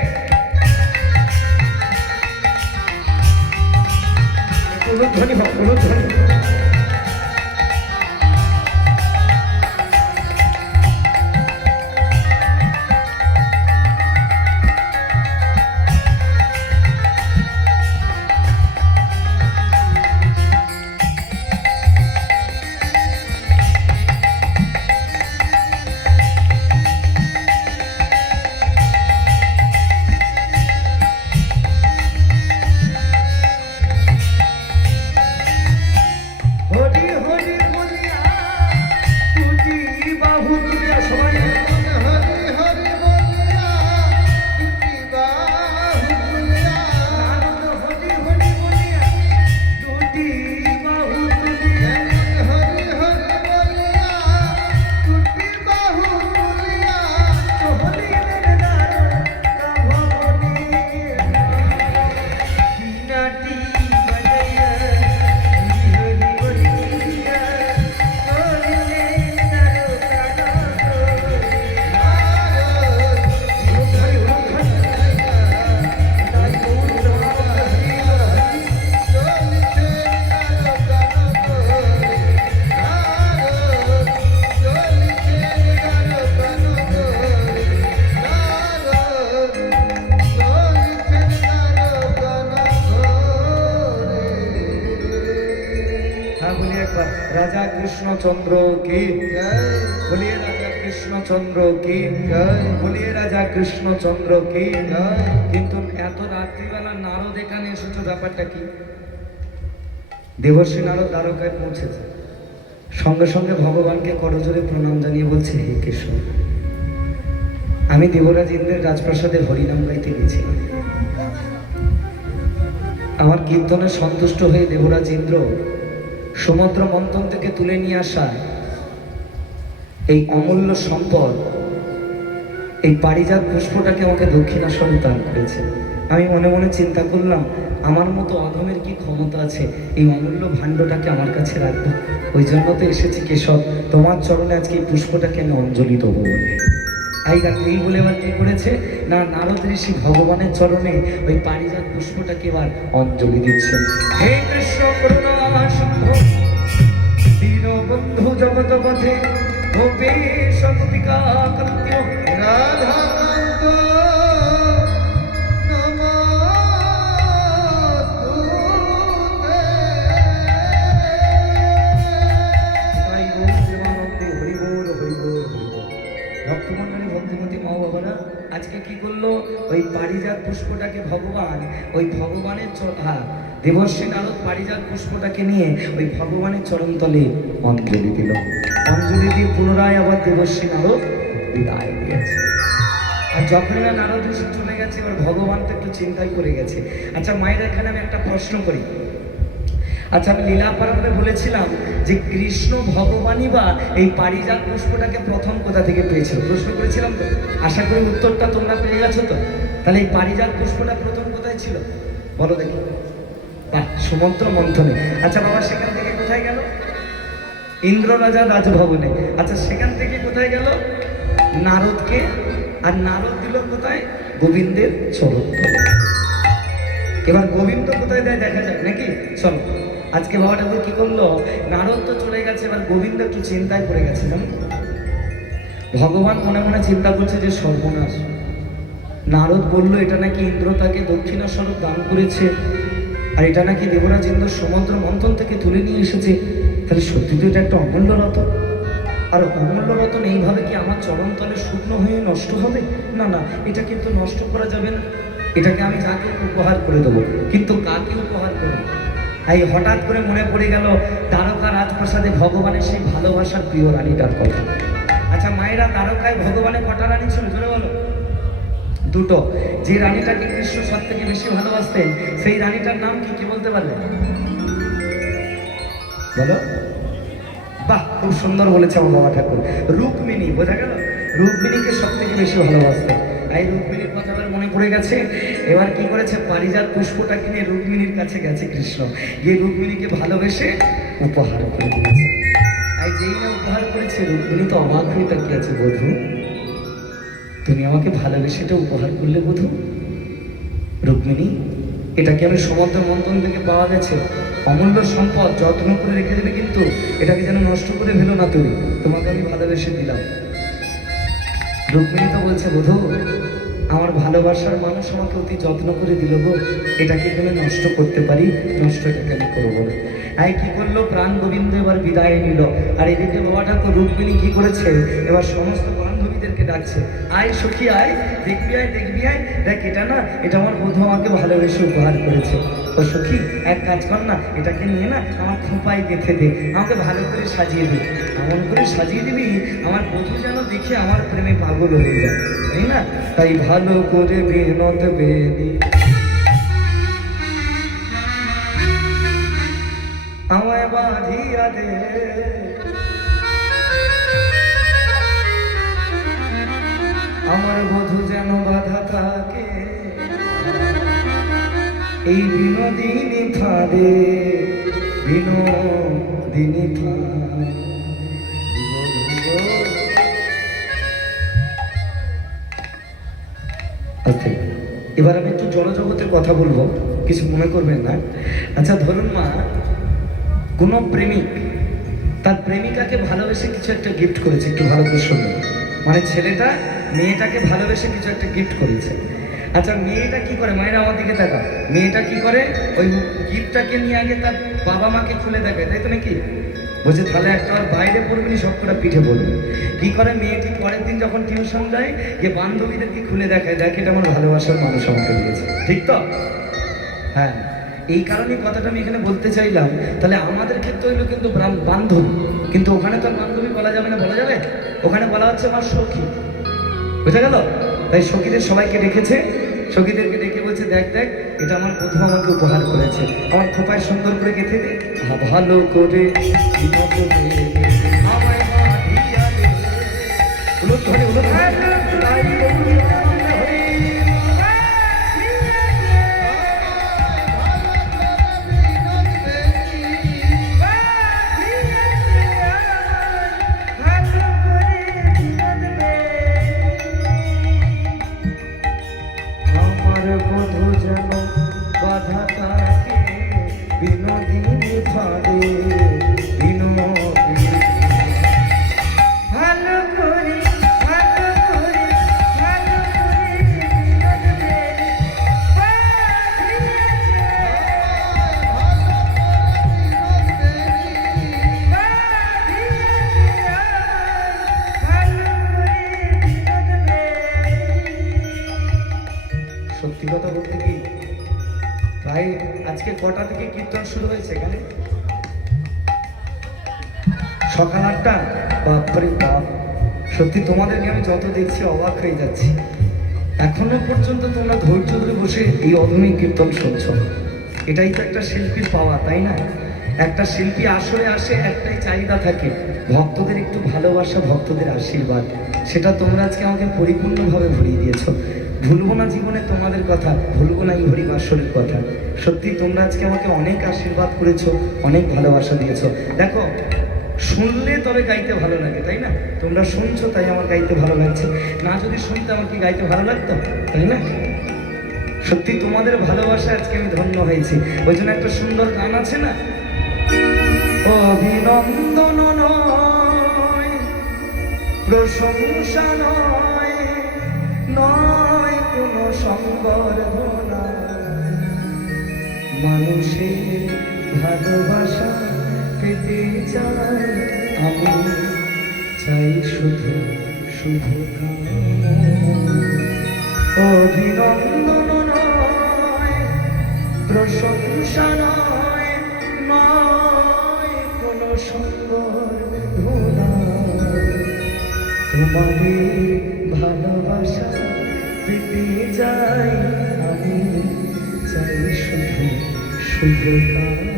ধ্বনি হোক, ধ্বনি। কৃষ্ণচন্দ্র কি জয় বলিয়ে রাজা কৃষ্ণচন্দ্র কি জয় বলিয়ে রাজা কৃষ্ণচন্দ্র কি জয় কিন্তু এত রাত্রিবেলা নারদ এখানে এসেছে, ব্যাপারটা কি? দেবর্ষী নারদ দ্বারকায় পৌঁছেছে, সঙ্গে সঙ্গে ভগবানকে করজোরে প্রণাম জানিয়ে বলছে, হে কৃষ্ণ, আমি দেবরাজ ইন্দ্রের রাজপ্রাসাদে হরিনাম গাইতে গেছিলাম। আমার কীর্তনে সন্তুষ্ট হয়ে দেবরাজ ইন্দ্র সমুদ্র মন্থন থেকে তুলে নিয়ে আসা এই অমূল্য সম্পদ, এই পারিজাত পুষ্পটাকে আমাকে দক্ষিণাস্বরূপ দান করেছে। আমি মনে মনে চিন্তা করলাম, আমার মতো অধমের কি ক্ষমতা আছে এই অমূল্য ভাণ্ডটাকে আমার কাছে রাখবো? ওই জন্য তো এসেছি কেশব, তোমার চরণে আজকে এই পুষ্পটাকে আমি অঞ্জলি দেবো বলে। এই বলে এবার কি করেছে না, নারদ ঋষি ভগবানের চরণে ওই পারিজাত পুষ্পটাকে এবার অঞ্জলি দিচ্ছে। হে কৃষ্ণ করুণা সিন্ধু দীনবন্ধু জগৎপথে গোপেশ গোপিকা কান্ত্য রাধাকান্ত তাই গো প্রেমানন্দে হরি বল হরি বল হরি বল। ভক্তমণ্ডলী ভক্তিমতী মা বাবারা আজকে কি করলো, ওই পারিজাত পুষ্পটাকে ভগবান ওই ভগবানের দেবর্ষী নারদ পারিজাত পুষ্পটাকে নিয়ে ওই ভগবানের চরণতলে অঞ্জলি দিল। অঞ্জলি দিয়ে পুনরায় আবার দেবর্ষী নারদ বিদায় দিয়েছে। আর যখন না নারদ ঋষি চলে গেছে, এবার ভগবান তো একটু চিন্তায় পড়ে গেছে। আচ্ছা মায়ের, এখানে আমি একটা প্রশ্ন করি। আচ্ছা, আমি লীলা প্রারম্ভে বলেছিলাম যে কৃষ্ণ ভগবানই বা এই পারিজাত পুষ্পটাকে প্রথম কোথা থেকে পেয়েছিল, প্রশ্ন করেছিলাম তো। আশা করি উত্তরটা তোমরা পেয়ে গেছো তো। তাহলে এই পারিজাত পুষ্পটা প্রথম কোথায় ছিল বলো দেখি? বাহ, সমুদ্র মন্থনে। আচ্ছা বাবা, সেখান থেকে কোথায় গেল? ইন্দ্র রাজা রাজভবনে। আচ্ছা, সেখান থেকে কোথায় গেল? নারদকে। আর নারদ দিল কোথায়? গোবিন্দের চরণ তলে। এবার গোবিন্দ কোথায় দেয় দেখা যাক নাকি? চলো আজকে বাবা ঠাকুর কি করলো, নারদ তো চলে গেছে, এবার গোবিন্দ একটু চিন্তায় পড়ে গেছে জানো। ভগবান মনে মনে চিন্তা করছে যে সর্বনাশ, নারদ বললো এটা নাকি ইন্দ্র তাকে দক্ষিণাস্বরূপ দান করেছে, আর এটা নাকি দেবরাজ ইন্দ্র সমুদ্র মন্থন থেকে তুলে নিয়ে এসেছে। তাহলে সত্যি তো এটা একটা অমূল্য রতন। আর অমূল্য রতন এইভাবে কি আমার চরণতলে শুকনো হয়ে নষ্ট হবে? না না, এটা কিন্তু নষ্ট করা যাবে না। এটাকে আমি যাকে উপহার করে দেবো, কিন্তু কাকে উপহার করবো? এই হঠাৎ করে মনে পড়ে গেল দ্বারকা রাজপ্রাসাদে ভগবানের সেই ভালোবাসার প্রিয় রানীটার কথা। আচ্ছা মায়েরা, দ্বারকায় ভগবানের কটা রানী ছিল জোরে বলো? দুটো। যে রানীটাকে কৃষ্ণ সব থেকে বেশি ভালোবাসতেন, সেই রানীটার নাম কি, কি বলতে পারবে? বলো। বাহ, খুব সুন্দর বলেছে আমার বাবা ঠাকুর। রুক্মিণী, বোঝা গেল? রুক্মিণীকে সব থেকে বেশি ভালোবাসতেন। এই রুক্মিণীর কথা এবার মনে পড়ে গেছে। এবার কি করেছে, পারিজাত পুষ্পটা কিনে রুক্মিণীর কাছে গেছে কৃষ্ণ, গিয়ে রুক্মিণীকে ভালোবেসে উপহার করে দিয়েছে। তাই যেই না উপহার করেছে, রুক্মিণী তো অবাক হয়ে তাকিয়ে আছে, বধূ তুমি আমাকে ভালোবেসে এটা উপহার করলে বধূ? রুক্মিণী, এটাকে আমি সমুদ্র মন্থন থেকে পাওয়া গেছে, অমূল্য সম্পদ, যত্ন করে রেখে দেবে, কিন্তু এটাকে যেন নষ্ট করে ফেলো না তুমি, তোমাকে আমি ভালোবেসে দিলাম। রুক্মিণী তো বলছে, বধূ আমার ভালোবাসার মানুষ আমাকে অতি যত্ন করে দিল গো, এটাকে আমি নষ্ট করতে পারি? নষ্ট এটাকে আমি করবো না। আই কি করলো, প্রাণ গোবিন্দ এবার বিদায় নিল। আর এদিকে বাবা ঠাকুর রুক্মিণী কি করেছে, এবার সমস্ত বান্ধবীদেরকে ডাকছে, আয় সখী আয়, দেখবি আয়, দেখবি আয়, দেখ এটা না, এটা আমার বধূ আমাকে ভালোবেসে উপহার করেছে। ও সখী, এক কাজ কর না, এটাকে নিয়ে না আমার খোঁপায় গেঁথে দে, আমাকে ভালো করে সাজিয়ে দে। এমন করে সাজিয়ে দিবি আমার বধূ যেন দেখে আমার প্রেমে পাগল হয়ে যায়, তাই না? তাই ভালো করে বিনোদ বেদি আমায় বাঁধিয়া দে, আমার বধূ যেন বাধা থাকে এই বিনোদিনী ফাঁদে, বিনোদিনী ফাঁদে। আচ্ছা, এবার আমি একটু জড়জগতের কথা বলবো, কিছু মনে করবেন না। আচ্ছা ধরুন মা, কোনো প্রেমিক তার প্রেমিকাকে ভালোবেসে কিছু একটা গিফট করেছে, একটু ভালো করে শুনুন। মানে ছেলেটা মেয়েটাকে ভালোবেসে কিছু একটা গিফট করেছে। আচ্ছা মেয়েটা কি করে, মায়েরা আমার দিকে তাকাও, মেয়েটা কি করে, ওই গিফটটাকে নিয়ে আগে তার বাবা মাকে খুলে দেবে, তাই তো নাকি? বলছে তাহলে একটা আর বাইরে পড়বি সব কটা পিঠে পড়বে। কি করে মেয়েটি পরের দিন যখন টিউশন যায় যে বান্ধবীদেরকে খুলে দেখায়, দেখ এটা আমার ভালোবাসার মানুষ আমাকে দিয়েছে, ঠিক তো? হ্যাঁ, এই কারণে কথাটা আমি এখানে বলতে চাইলাম। তাহলে আমাদের ক্ষেত্রে হইলো কিন্তু বান্ধবী, কিন্তু ওখানে তো আর বান্ধবী বলা যাবে না, বলা যাবে? ওখানে বলা হচ্ছে আমার সখী, বুঝা গেল? তাই সখীদের সবাইকে ডেকেছে, সখীদেরকে ডেকে বলছে দেখ দেখ এটা আমার বধূ আমাকে উপহার করেছে, আমার খোপায় সুন্দর করে গেঁথে দে, ভালো করে আমায় বাঁধিয়া দে। উলুধ্বনি, উলুধ্বনি। আমার বধূ যেন বাধা থাকে বিনোদিনী ফাঁদে, বিনোদিনী ভালো করে ভালো করে ভালো করে বিনোদ দে, ভালো করে বিনোদ দে। সত্যি কথা বলতে কি প্রায় আজকে কটা থেকে কীর্তন শুরু হয়েছে এখানে? সকাল 8টা। বাপরে বাপ, সত্যি তোমাদেরকে আমি যত দেখছি অবাক হয়ে যাচ্ছি। এখনো পর্যন্ত তোমরা ধৈর্য ধরে বসে এই অধুনিক কীর্তন শুনছ। এটাই তো একটা শিল্পীর পাওয়া, তাই না? একটা শিল্পী আসলে আসে একটাই চাহিদা থাকে, ভক্তদের একটু ভালোবাসা, ভক্তদের আশীর্বাদ। সেটা তোমরা আজকে আমাকে পরিপূর্ণভাবে ভরিয়ে দিয়েছো। ভুলবো না জীবনে তোমাদের কথা, ভুলবো না এই হরিবাসরের কথা। সত্যি তোমরা আজকে আমাকে অনেক আশীর্বাদ করেছো, অনেক ভালোবাসা দিয়েছো। দেখো, শুনলে তবে গাইতে ভালো লাগে, তাই না? তোমরা শুনছো তাই আমার গাইতে ভালো লাগছে, না যদি শুনতে আমার কি গাইতে ভালো লাগতো, তাই না? সত্যি তোমাদের ভালোবাসা আজকে আমি ধন্য হয়েছি। ওই জন্য একটা সুন্দর গান আছে না, অভিনন্দন নয় প্রশংসা নয়, নয় কোনো সংবর্ধনা, মানুষের ভালোবাসা পেতে চাই আমি, চাই শুধু শুভকামনা। অভিনন্দন নয় প্রশংসা নয়, নয় কোনো সংবর্ধনা, তোমাদের ভালোবাসা পেতে যাই আমি, চাই শুধু শুভকামনা।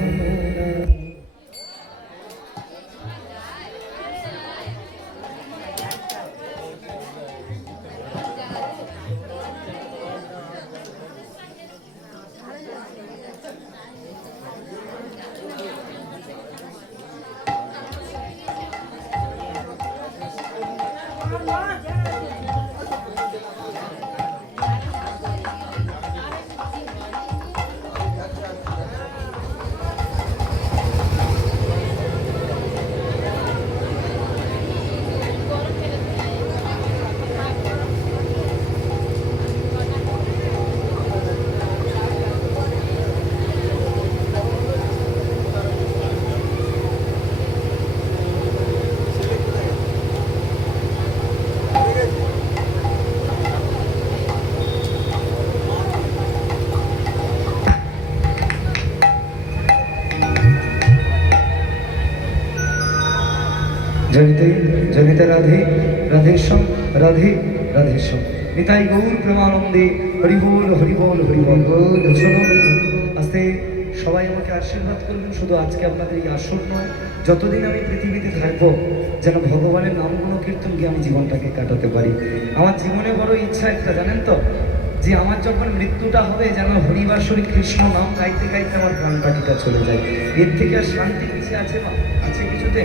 জনিতে জনিতে রাধে রাধেশ্বম, রাধে রাধেশ্বম, নিতাই গৌর প্রেমানন্দে, হরিবোল হরিবোল হরিবোল। শোনো, আস্তে সবাই আমাকে আশীর্বাদ করবেন। শুধু আজকে আপনাদের এই আসর নয়, যতদিন আমি পৃথিবীতে থাকবো যেন ভগবানের নামগুণ কীর্তন গিয়ে আমি জীবনটাকে কাটাতে পারি। আমার জীবনে বড় ইচ্ছা একটা, জানেন তো, যে আমার যখন মৃত্যুটা হবে যেন হরিবাসরী কৃষ্ণ নাম গাইতে গাইতে আমার প্রাণ পাখিটা চলে যায়। এর থেকে আর শান্তি কিছু আছে না? আছে কিছুতে?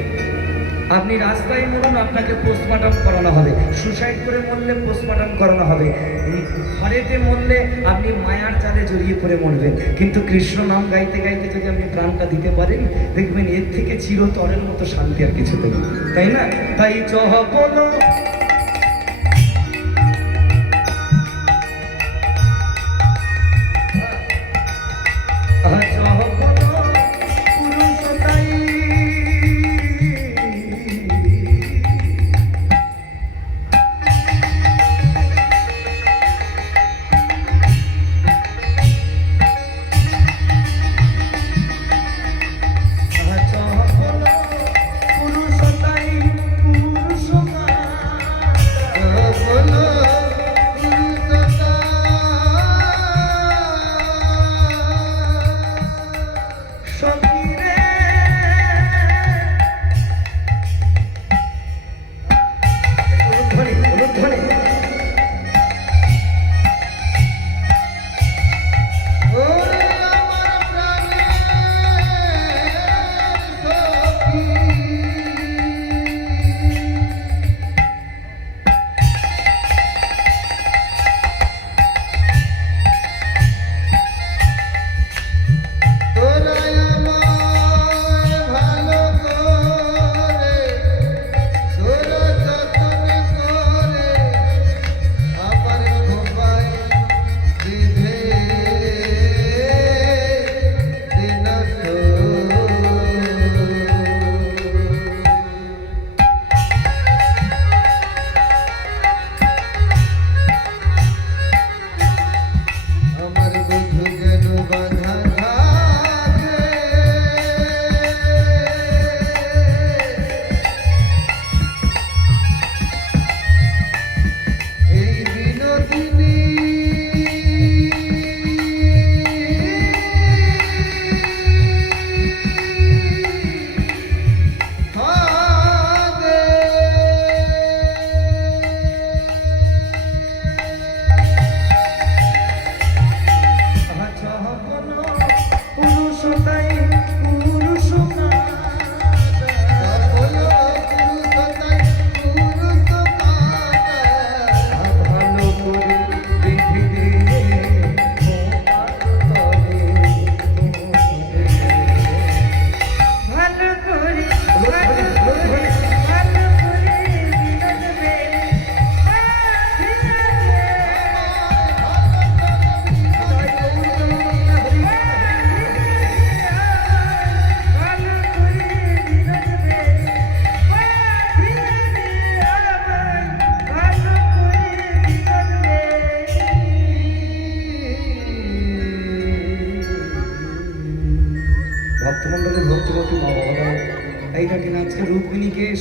আপনি রাস্তায় মরুন, আপনাকে পোস্টমর্টম করানো হবে। সুসাইড করে মরলে পোস্টমর্টম করানো হবে। ঘরেতে মরলে আপনি মায়ার জালে জড়িয়ে পড়ে মরবেন। কিন্তু কৃষ্ণ নাম গাইতে গাইতে যদি আপনি প্রাণটা দিতে পারেন, দেখবেন এর থেকে চিরতরের মতো শান্তি আর কিছু নেই, তাই না? তাই চহ বলো চহ বলো পুরুষ তাই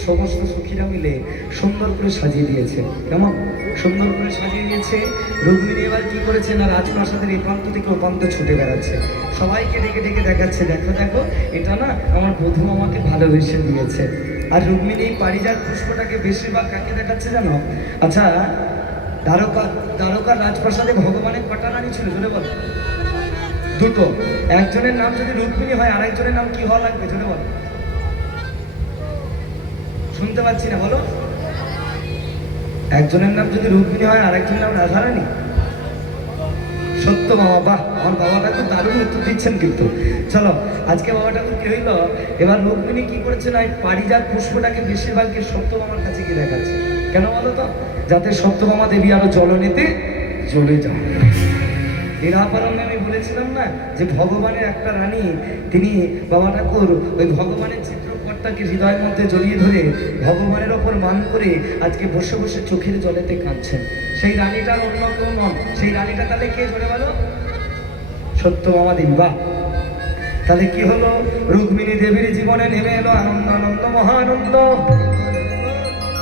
সমস্ত সখীরা মিলে সুন্দর করে সাজিয়ে দিয়েছে। কেমন সুন্দর করে সাজিয়ে দিয়েছে। রুক্মিণী এবার কি করেছে না, রাজপ্রাসাদের এই প্রান্ত থেকে ও প্রান্ত ছুটে বেড়াচ্ছে, সবাইকে ডেকে ডেকে দেখাচ্ছে, দেখো দেখো এটা না আমার বধূ আমাকে ভালোবেসে দিয়েছে। আর রুক্মিণী এই পারিজাত পুষ্পটাকে বেশিরভাগ কাকে দেখাচ্ছে জানো? আচ্ছা, দ্বারকার রাজপ্রাসাদে ভগবানের কটা রানী ছিল জোরে বল? দুটো। একজনের নাম যদি রুক্মিণী হয় আর একজনের নাম কি হওয়া লাগবে জোরে বল? শুনতে পাচ্ছি না, বলো। একজনের নাম যদি রুক্মিণী হয় আর একজনের নাম রাধারানী। সত্যভামা। বাহ, আমার বাবা ঠাকুর দারুণ উত্তর দিচ্ছেন কিন্তু। চলো, আজকে বাবা ঠাকুর কি হইলো, এবার রুক্মিণী কি করেছে না, এই পারিজাত পুষ্পটাকে বেশিরভাগকে সত্যভামার কাছে গিয়ে দেখাচ্ছে। কেন বলো তো? যাতে সত্যভামা দেবী আরো জলনেতে জ্বলে যায়। এরাপারমে আমি বলেছিলাম না যে ভগবানের একটা রানী, তিনি বাবা ঠাকুর ওই ভগবানের চিত্রকর্তাকে হৃদয়ের মধ্যে জড়িয়ে ধরে ভগবানের ওপর মান করে আজকে বসে বসে চোখের জলেতে কাঁদছেন। সেই রানীটার অন্য কেউ নন। সেই রানীটা তাহলে কে ধরে বলো? সত্যভামা দেবী। বাহ, তাহলে কি হলো, রুক্মিণী দেবীর জীবনে নেমে এলো আনন্দ, আনন্দ মহানন্দ।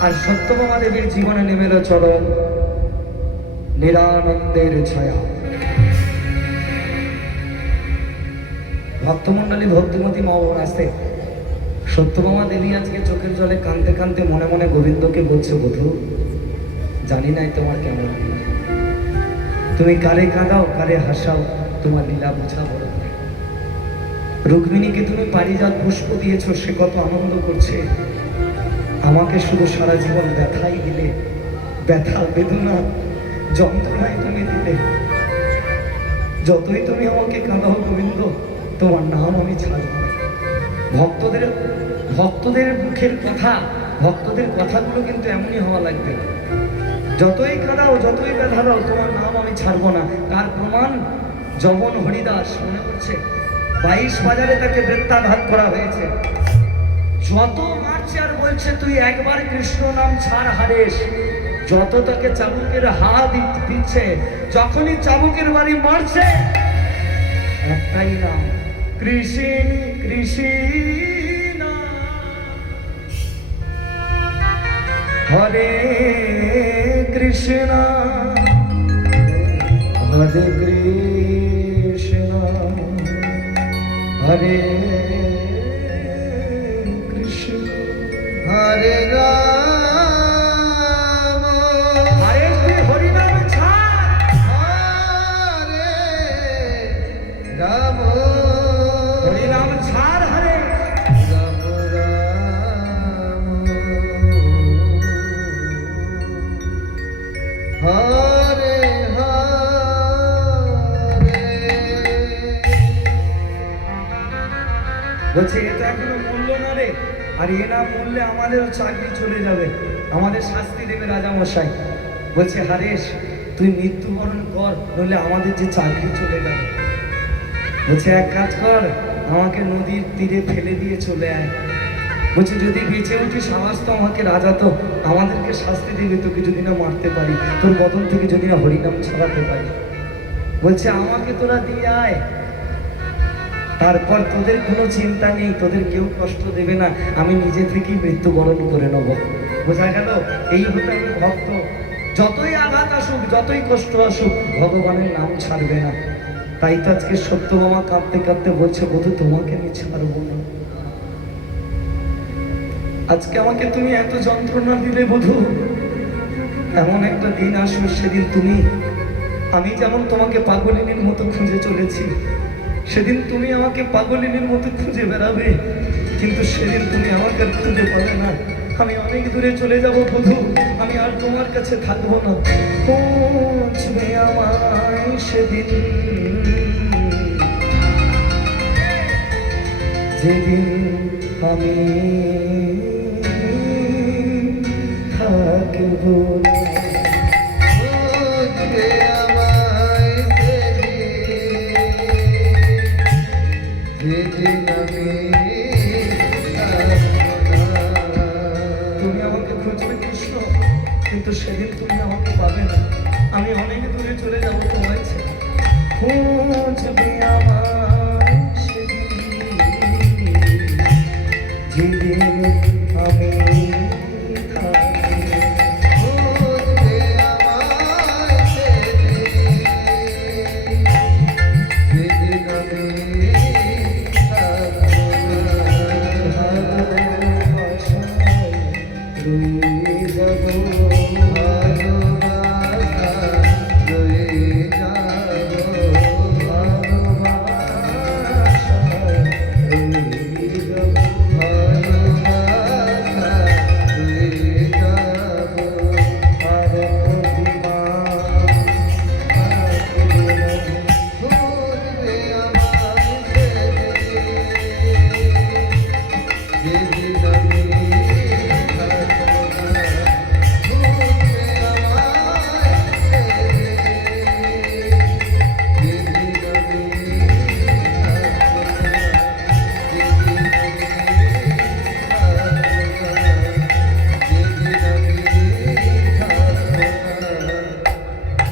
আর সত্যভামা দেবীর জীবনে নেমে এলো চরম নিরানন্দের ছায়া। ভক্তমণ্ডলী, ভক্তিমতী মা বাবার আসতে সত্যভামা দেবী আজকে চোখের জলে কাঁদতে কাঁদতে মনে মনে গোবিন্দকে বলছে, বধূ জানি নাই তোমার কেমন লীলা। তুমি কারে কাঁদাও কারে হাসাও, তোমার লীলা বোঝা বড় নয়। রুক্মিণীকে তুমি পারিজাত পুষ্প দিয়েছো, সে কত আনন্দ করছে। আমাকে শুধু সারা জীবন ব্যথাই দিলে, ব্যথা বেদনা যন্ত্রণায় তুমি দিলে। যতই তুমি আমাকে কাঁদাও গোবিন্দ, তোমার নাম আমি ছাড়ব না। ভক্তদের মুখের কথা, ভক্তদের কথাগুলো কিন্তু এমনই হওয়া লাগবে। যতই কাঁদাও যতই ব্যথা দাও, তোমার নাম আমি ছাড়ব না। তার প্রমাণ যমন হরিদাস, মনে করছে 22 বাজারে তাকে বৃত্তাঘাত করা হয়েছে। যত মারছে আর বলছে তুই একবার কৃষ্ণ নাম ছাড় হারেস, যত তাকে চাবুকের হাত দিচ্ছে, যখনই চাবুকের বাড়ি মারছে একটাই নাম, কৃষ্ণ কৃষ্ণ হরে কৃষ্ণ হরে কৃষ্ণ হরে কৃষ্ণ হরে রাম হরে হরিনাম ছাড়, হরে রাম হরিনাম ছাড়, হরে রাম রাম হরে হরে। বলছে এটা এখনো মূল্য না রে, আর এ না মূল্যে আমাদেরও চাকরি চলে যাবে, আমাদের শাস্তি দেবে রাজামশাই। বলছে হারেশ তুই মৃত্যুবরণ কর, নইলে আমাদের যে চাকরি চলে যাবে। বলছে এক কাজ কর, আমাকে নদীর তীরে ফেলে দিয়ে চলে আয়। বলছে যদি বেঁচে উঠিস আওয়াজ তো আমাকে রাজা তো আমাদেরকে শাস্তি দেবে, তোকে যদি না মারতে পারি, তোর বদন থেকে যদি না হরিনাম ছাড়াতে পারি। বলছে আমাকে তোরা দিয়ে আয়, তারপর তোদের কোনো চিন্তা নেই, তোদের কেউ কষ্ট দেবে না, আমি নিজে থেকেই মৃত্যুবরণ করে নেব। বোঝা গেল? এই হতে আমি ভক্ত, যতই আঘাত আসুক যতই কষ্ট আসুক ভগবানের নাম ছাড়বে না। তাই তো আজকে সত্যভামা কাঁদতে কাঁদতে বলছে, বধূ তোমাকে আমি ছাড়বো না। আজকে আমাকে তুমি এত যন্ত্রণা দিলে বধূ, এমন একটা দিন আসবে সেদিন তুমি, আমি যেমন তোমাকে পাগলিনীর মতো খুঁজে চলেছি, সেদিন তুমি আমাকে পাগলিনীর মতো খুঁজে বেড়াবে, কিন্তু সেদিন তুমি আমাকে আর খুঁজে পাবে না। আমি অনেক দূরে চলে যাব বধূ, আমি আর তোমার কাছে থাকবো না। খুঁজবে আমায় সেদিন, যেদিন আমি থাকবো না। খুঁজবে আমায় যেদিন আমি তুমি আমাকে খুঁজবে কৃষ্ণ, কিন্তু সেদিন তুমি আমাকে পাবে না। আমি অনেক দূরে চলে যাবো তোমায় ছেড়ে। খুঁজবে আমায় সেদিন, যেদিন আমি ছুঁয়ে যাব ভালোবাসা রয়ে যাব ভালোবাসা রয়ে যাব ভালোবাসা রয়ে যাব আর প্রতিমা ভুলবে আমার যেদিন আমি থাকবো না ভুলবে আমায় যেদিন আমি থাকবো না যেদিন আমি থাকবো না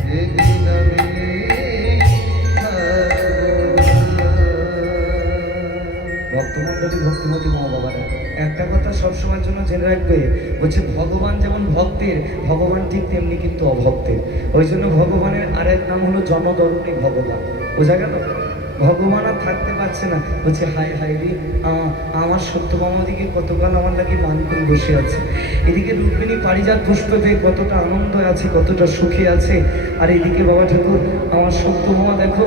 যেদিন আমি ভক্তমণ্ডলী ভক্তিমতী মা বাবারা একটা কথা সবসময়ের জন্য জেনে রাখবে, বলছে ভগবান যেমন ভক্তের, ভগবান ঠিক তেমনি কিন্তু অভক্তের। ওই জন্য ভগবানের আরেক নাম হলো জনদরণী ভগবান। বোঝা গেল? ভগবান আর থাকতে পারছে না, বলছে হায় হায় রে, আমার সত্যভামাদিকে কতকাল আমার লাগে মান করে বসে আছে। এদিকে রুক্মিণী পারিজাত পুষ্প পেয়ে কতটা আনন্দ আছে, কতটা সুখী আছে। আর এদিকে বাবা ঠাকুর আমার সত্যভামা দেখো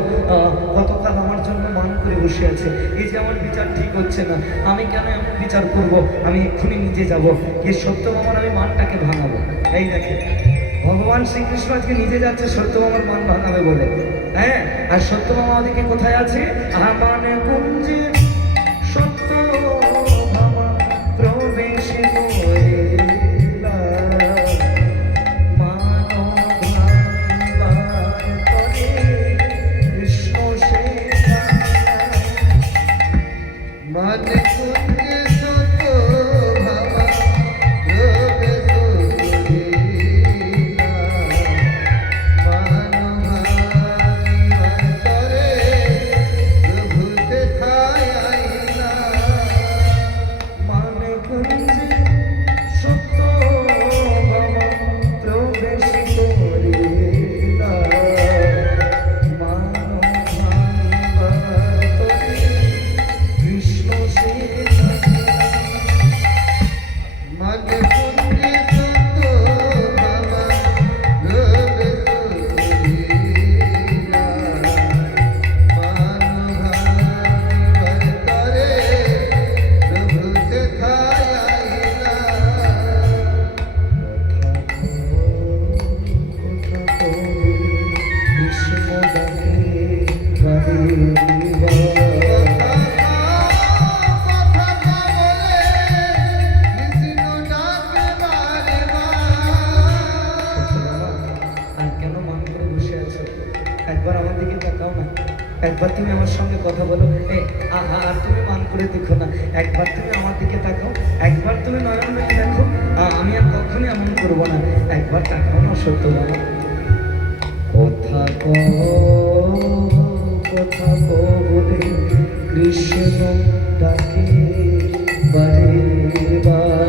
কতকাল আমার জন্য মান করে বসে আছে। এই যে আমার বিচার ঠিক হচ্ছে না, আমি কেন এমন বিচার করব? আমি এক্ষুনি নিজে যাব, গিয়ে সত্যভামার আমি মানটাকে ভাঙাবো। এই দেখে ভগবান শ্রীকৃষ্ণ আজকে নিজে যাচ্ছে সত্যভামার মান ভাঙাবে বলে। হ্যাঁ, আর সত্যভামা ওদিকে কোথায় আছে? আমার কুঞ্জে সত্যভামা প্রবেশ করিলা, মানব ভাঙিবার তরে কৃষ্ণ সেবা। মানে কুঞ্জে শত ভাবা প্রবেশ করিলা, মানভাঙিবার তরে প্রভু কোথায় আইলা। মানে কুঞ্জে সত্যভামা প্রবেশ করিলা, মানব ভাঙিবার তরে কৃষ্ণ সেবা। মানে কুঞ্জে শত ভাবা প্রবেশ করিলা, মানভাঙিবার তরে প্রভু কোথায় আইলা। কৃষ্ণ ডাকে বাড়িবা। আর কেন মান করে বসে আছো? একবার আমার দিকে তাকাও না, একবার তুমি আমার সঙ্গে কথা বলো। আর তুমি মান করে দেখো না, একবার তুমি আমার দিকে তাকাও, একবার তুমি নয়ন নয় দেখো। আমি আর কখনই এমন করবো না, একবার তাকাও না সত্য বলো। কথা কথা বলে কৃষ্ণ ডাকে বারে বার।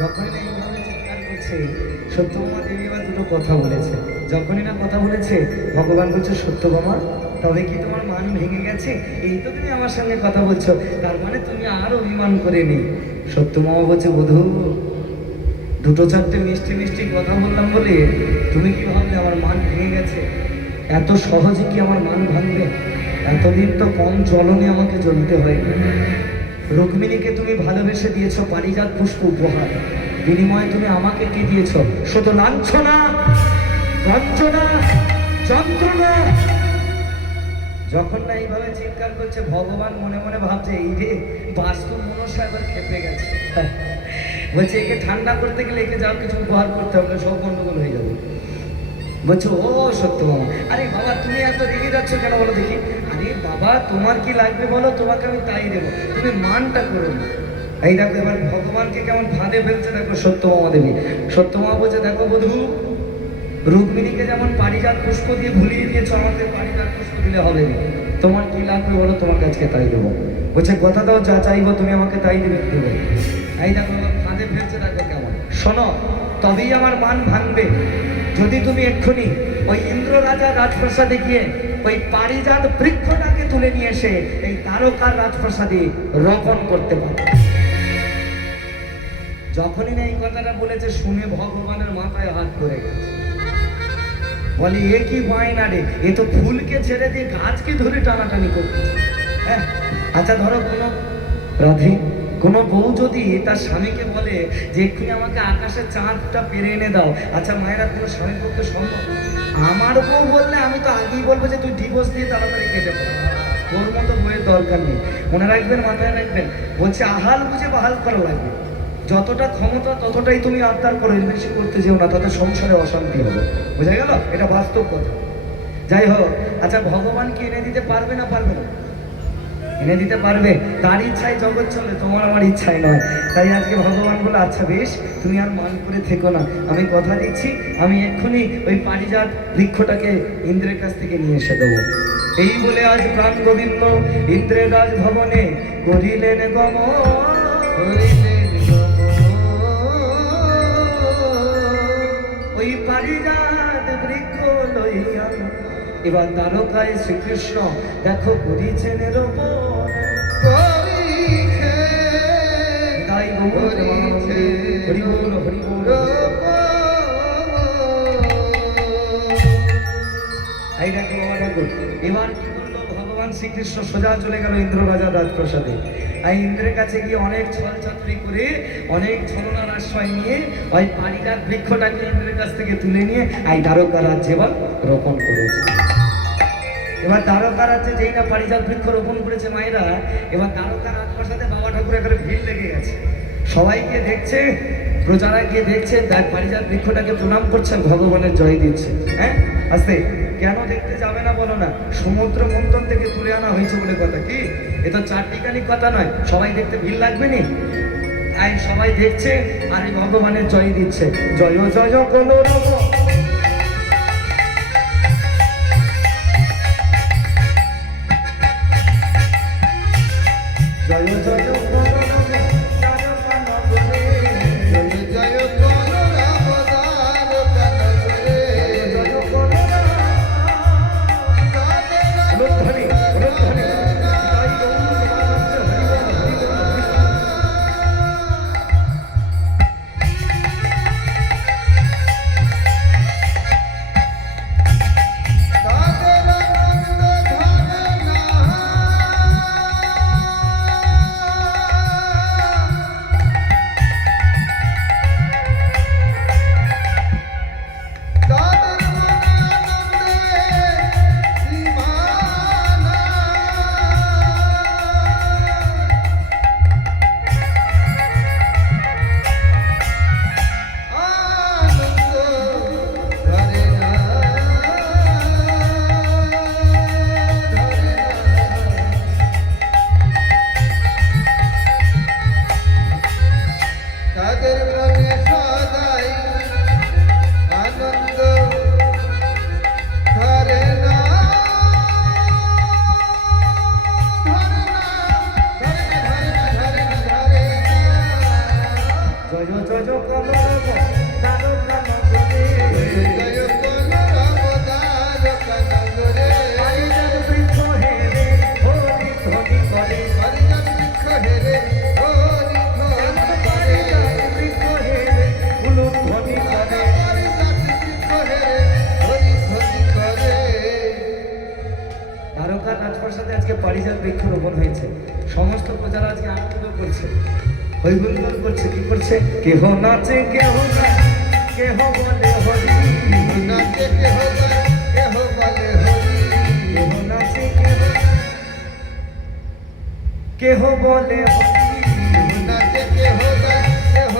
যখনই না এইভাবে চিৎকার করছে, সত্যভামা দেবী এবার দুটো কথা বলেছে। যখনই না কথা বলেছে, ভগবান বলছে সত্যভামা তবে কি তোমার মান ভেঙে গেছে? এই তো তুমি আমার সঙ্গে কথা বলছো, তার মানে তুমি আর অভিমান করে নি। সত্যভামা বলছে বধূ, দুটো চারটে মিষ্টি মিষ্টি কথা বললাম বলে তুমি কি ভাবলে আমার মান ভেঙে গেছে? এত সহজে কি আমার মান ভাঙবে? এতদিন তো কম জ্বলনে আমাকে জ্বলতে হয়নি। রুক্মিণীকে তুমি ভালোবেসে দিয়েছো পারিজাত পুষ্প উপহার, বিনিময়ে তুমি আমাকে কি দিয়েছো? শুধু লাঞ্ছনা, বঞ্চনা, যন্ত্রণা। যখন না এইভাবে চিৎকার করছে, ভগবান মনে মনে ভাবছে এই রে বাস্তু মনসা এবার খেপে গেছে। বলছে একে ঠান্ডা করতে গেলে একে যাও কিছু উপহার করতে হবে, সব গন্ডগোল হয়ে যাবে। বলছে ও সত্য মামা, আরে বাবা তুমি এত রেগে যাচ্ছ কেন বলো দেখি? আরে বাবা তোমার কি লাগবে বলো, তোমাকে আমি তাই দেবো, তুমি মানটা করে নাও। এই দেখো এবার ভগবানকে কেমন ফাঁদে ফেলছে দেখো সত্যমামা দেবী। সত্যমামা বলছে দেখো বধূ, রুক্মিণীকে যেমন পারিজাত পুষ্প দিয়ে ভুলিয়ে দিয়েছো, আমাদের পারিজাত পুষ্প দিলে হবে না। তোমার কি লাগবে বলো, তোমার কাছে তাই দেবো। বলছে কথা দাও, যা চাইবো তুমি আমাকে তাই দেবে দেবো। এই দেখো এবার ফাঁদে ফেলছে দেখো কেমন। শোনো, তবেই আমার মান ভাঙবে যদি তুমি এক্ষুনি ওই ইন্দ্র রাজার রাজপ্রাসাদে গিয়ে ওই পারিজাত বৃক্ষটাকে তুলে নিয়ে এসে এই তারকার রাজপ্রাসাদে রোপণ করতে পারো। যখনই না এই কথাটা বলেছে শুনে ভগবানের মাথায় হাত করে গেছে। বলে এ কি বায়না রে, এ তো ফুলকে ছেড়ে দিয়ে গাছকে ধরে টানাটানি করতে। হ্যাঁ আচ্ছা ধরো কোনো রাধে কোনো বউ যদি তার স্বামীকে বলে যে এক্ষুনি আমাকে আকাশের চাঁদটা পেরে এনে দাও, আচ্ছা মায়েরা কোনো স্বামীর পক্ষে সম্ভব? আমার বউ বললে আমি তো আগেই বলবো যে তুই ডিভোর্স দিয়ে তাড়াতাড়ি কেটে পড়, তোর মতো বইয়ের দরকার নেই। মনে রাখবেন, মাথায় রাখবেন, বলছে আহাল বুঝে বাহাল করা লাগবে। যতটা ক্ষমতা ততটাই তুমি আবদার করো, বেশি করতে যেও না, তাতে সংসারে অশান্তি হবে। বোঝা গেল? এটা বাস্তব কথা। যাই হোক, আচ্ছা ভগবান কি এনে দিতে পারবে না পারবে না? এনে দিতে পারবে, তার ইচ্ছায় জগৎ চলে, তোমার আমার ইচ্ছায় নয়। তাই আজকে ভগবান বলে আচ্ছা বেশ, তুমি আর মান করে থেকো না, আমি কথা দিচ্ছি আমি এক্ষুনি ওই পারিজাত বৃক্ষটাকে ইন্দ্রের কাছ থেকে নিয়ে এসে দেবো। এই বলে আজ প্রাণ গোবিন্দ ইন্দ্রের রাজভবনে করিলেন গমন। হরিলেন ওই পারিজাত বৃক্ষ লইয়া এবার দ্বারকায় শ্রীকৃষ্ণ দেখো করিছেন রোপণ। করিছে তাই বল হরি বল হরি বল। এই দেখো বাবা দেখো, এবার কি করলো ভগবান শ্রীকৃষ্ণ? সোজা চলে গেল ইন্দ্র রাজার রাজপ্রাসাদে। আর ইন্দ্রের কাছে গিয়ে অনেক ছল চাতুরি করে অনেক ছলনার আশ্রয় নিয়ে ওই পারিজাত বৃক্ষটাকে ইন্দ্রের কাছ থেকে তুলে নিয়ে এই দ্বারকা রাজ্যে এবার রোপণ করেছে। এবার দ্বারকা রাজ্যে যেই না পারিজাত বৃক্ষ রোপণ করেছে মায়েরা, এবার দ্বারকা রাজপ্রাসাদে বাবা ঠাকুর এখানে ভিড় লেগে গেছে। সবাই গিয়ে দেখছে, প্রজারা গিয়ে দেখছে, দেখ পারিজাত বৃক্ষটাকে প্রণাম করছে, ভগবানের জয় দিচ্ছে। হ্যাঁ আস্তে, কেন দেখতে যাবে না বলো না? সমুদ্র মন্থন থেকে তুলে আনা হয়েছে বলে কথা, কি এ তো চারটিখানিক কথা নয়, সবাই দেখতে ভিড় লাগবে নি? তাই সবাই দেখছে আর এই ভগবানের জয় দিচ্ছে। জয় জয় কোন রব, জয় জয় কোন রব, দ্বারকা নগরে। জয় কোন রাম দ্বারকা নগরে। জয় কোন রব, উলুধ্বনি, উলুধ্বনি। জয় গৌর মাধব, হরি বল, হরি বল, হরি বল। তাদের আনন্দ ধারণা তাদের আনন্দে সীমানা আনন্দ ধরে না তাদের মনে সদাই আনন্দ ধরে না জয় জয় কোন রব, দ্বারকা নগরে। জয় কোন রাম দ্বারকা নগরে। পারিজাত বৃক্ষ হেরে হরি ধ্বনি করে। পারিজাত বৃক্ষ হেরে হরি ধ্বনি করে। পারিজাত বৃক্ষ হেরে উলুধ্বনি করে। পারিজাত বৃক্ষ হেরে হরি ধ্বনি করে। দ্বারকার রাজপ্রাসাদে আজকে পারিজাত বৃক্ষ রোপণ হয়েছে। সমস্ত প্রজারা আজকে আনন্দ করছে, হৈহুল্লোড় করছে। কি করছে? কেহ নাচে, কেহ গায়, কেহ বলে হরি। নাচে কেহ গায়, কেহ বলে হরি। কেহ নাচে, কেহ বলে হরি। নাচে কেহ গায়, কেহ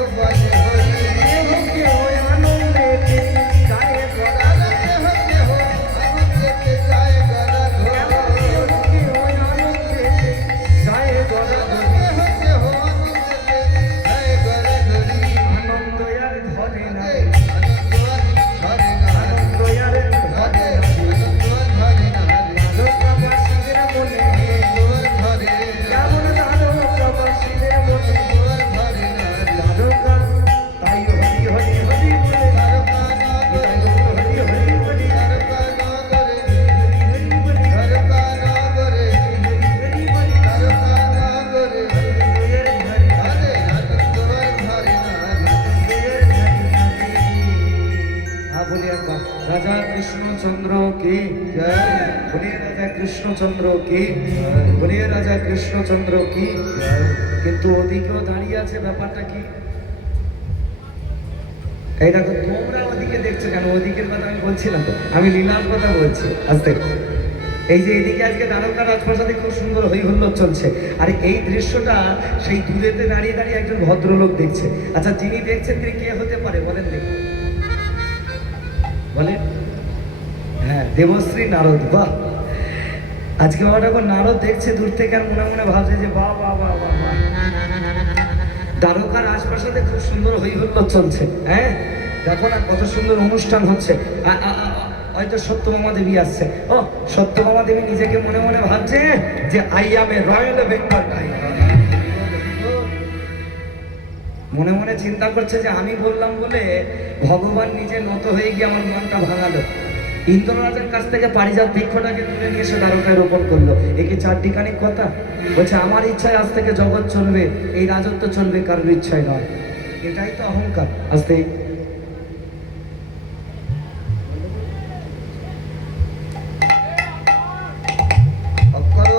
বলি একবার রাজা কৃষ্ণচন্দ্র কি জয় বলি রাজা কৃষ্ণচন্দ্র কি বলি রাজা কৃষ্ণচন্দ্র কি। কিন্তু ওদিকেও দাঁড়িয়ে আছে, ব্যাপারটা কি? এই দেখো, তোমরা ওদিকে দেখছো কেন? ওদিকের কথা আমি বলছি না তো, আমি লীলার কথা বলছি। আস্তে, এই যে এদিকে আজকে দ্বারকা রাজপ্রাসাদে খুব সুন্দর হই হুল্লোড় চলছে, আর এই দৃশ্যটা সেই দূরেতে দাঁড়িয়ে দাঁড়িয়ে একজন ভদ্রলোক দেখছে। আচ্ছা, যিনি দেখছেন তিনি কে হতে পারে বলেন দেখুন, বলেন। হ্যাঁ, দেবশ্রী নারদ। বাহ! আজকে বাবাটা এখন নারদ দেখছে দূর থেকে, আর মনে মনে ভাবছে যে বাহ বাহ বাহ বাহ বাহ, দ্বারকা রাজপ্রাসাদে খুব সুন্দর হই হুল্লোড় চলছে। হ্যাঁ, দেখো না কত সুন্দর অনুষ্ঠান হচ্ছে। হয়তো সত্যভামা দেবী আসছে। ও, সত্যভামা দেবী নিজেকে মনে মনে ভাবছে যে I am A royal Bengal tiger. মনে মনে চিন্তা করছে যে আমি বললাম বলে ভগবান নিজে নত হয়ে গিয়ে আমার মনটা ভাঙালো। ইন্দ্ররাজের কাছ থেকে পারিজাত বৃক্ষটাকে তুলে নিয়ে এসে দ্বারকায় রোপণ করলো। এ কি চারটিখানিক কথা? বলছে আমার ইচ্ছায় আজ থেকে জগৎ চলবে, এই রাজত্ব চলবে কারোর ইচ্ছায় নয়। এটাই তো অহংকার। আস্তে, অক্ষর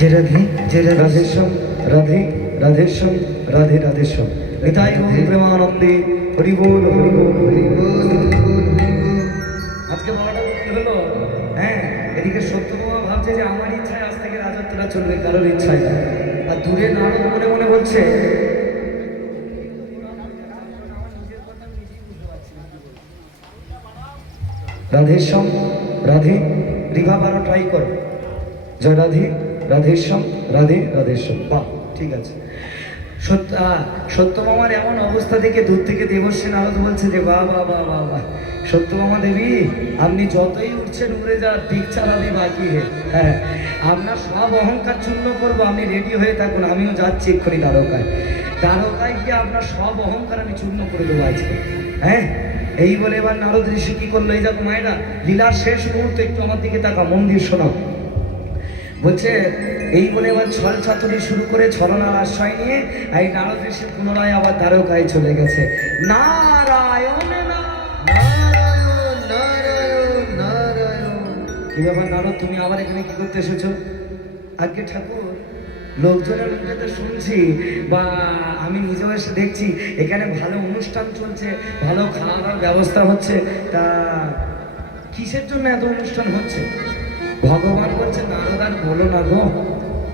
যে রাধে যে রাধেশ্বম রাধে রাধেশ্বম রাধে রাধেশ্বম নিতাই গৌর প্রেমানন্দে হরি বল হরি বল হরি বল। আজকে বাবাটা কি হলো? হ্যাঁ, এদিকে সত্যভামা ভাবছে যে আমার ইচ্ছায় আজ থেকে রাজত্বটা চলবে কারোর ইচ্ছায় না। আর দূরে নারদ মনে মনে বলছে রাধেশ্বম রাধে রিভা বারো ট্রাই করো। জয় রাধে রাধেশ্বম রাধে রাধেশ্বম। বাহ, ঠিক আছে। সত্যভামার এমন অবস্থা দেখে দূর থেকে দেবশ্রী নারদ বলছে যে বাহ বাহ বাহ বাহ বাহ, সত্যভামা দেবী আপনি যতই উঠছেন উড়ে যা, দিক চালাবি বাকি হে। হ্যাঁ, আপনার সব অহংকার চূর্ণ করবো, আপনি রেডি হয়ে থাকুন, আমিও যাচ্ছি এক্ষুনি দ্বারকায়। দ্বারকায় গিয়ে আপনার সব অহংকার আমি চূর্ণ করে দেবো আজকে। হ্যাঁ, এই বলে এবার নারদ ঋষি কি করলো? এই দেখো মায়েরা, লীলার শেষ মুহূর্তে একটু আমার দিকে তাকা, মন দিয়ে শোনো। বলছে এই বলে এবার ছল ছাতুরি শুরু করে ছলনার আশ্রয় নিয়ে এই নারদ ঋষি পুনরায় আবার দ্বারকায় চলে গেছে। নারায়ণ নারায়ণ নারায়ণ নারায়ণ। কি ব্যাপার নারদ, তুমি আবার এখানে কি করতে এসেছো? আজকে ঠাকুর, লোকজনের মুখে শুনছি বা আমি নিজেও এসে দেখছি এখানে ভালো অনুষ্ঠান চলছে, ভালো খাওয়া দাওয়ার ব্যবস্থা হচ্ছে, তা কিসের জন্য এত অনুষ্ঠান হচ্ছে? ভগবান বলছে নারদ আর বলো না গো,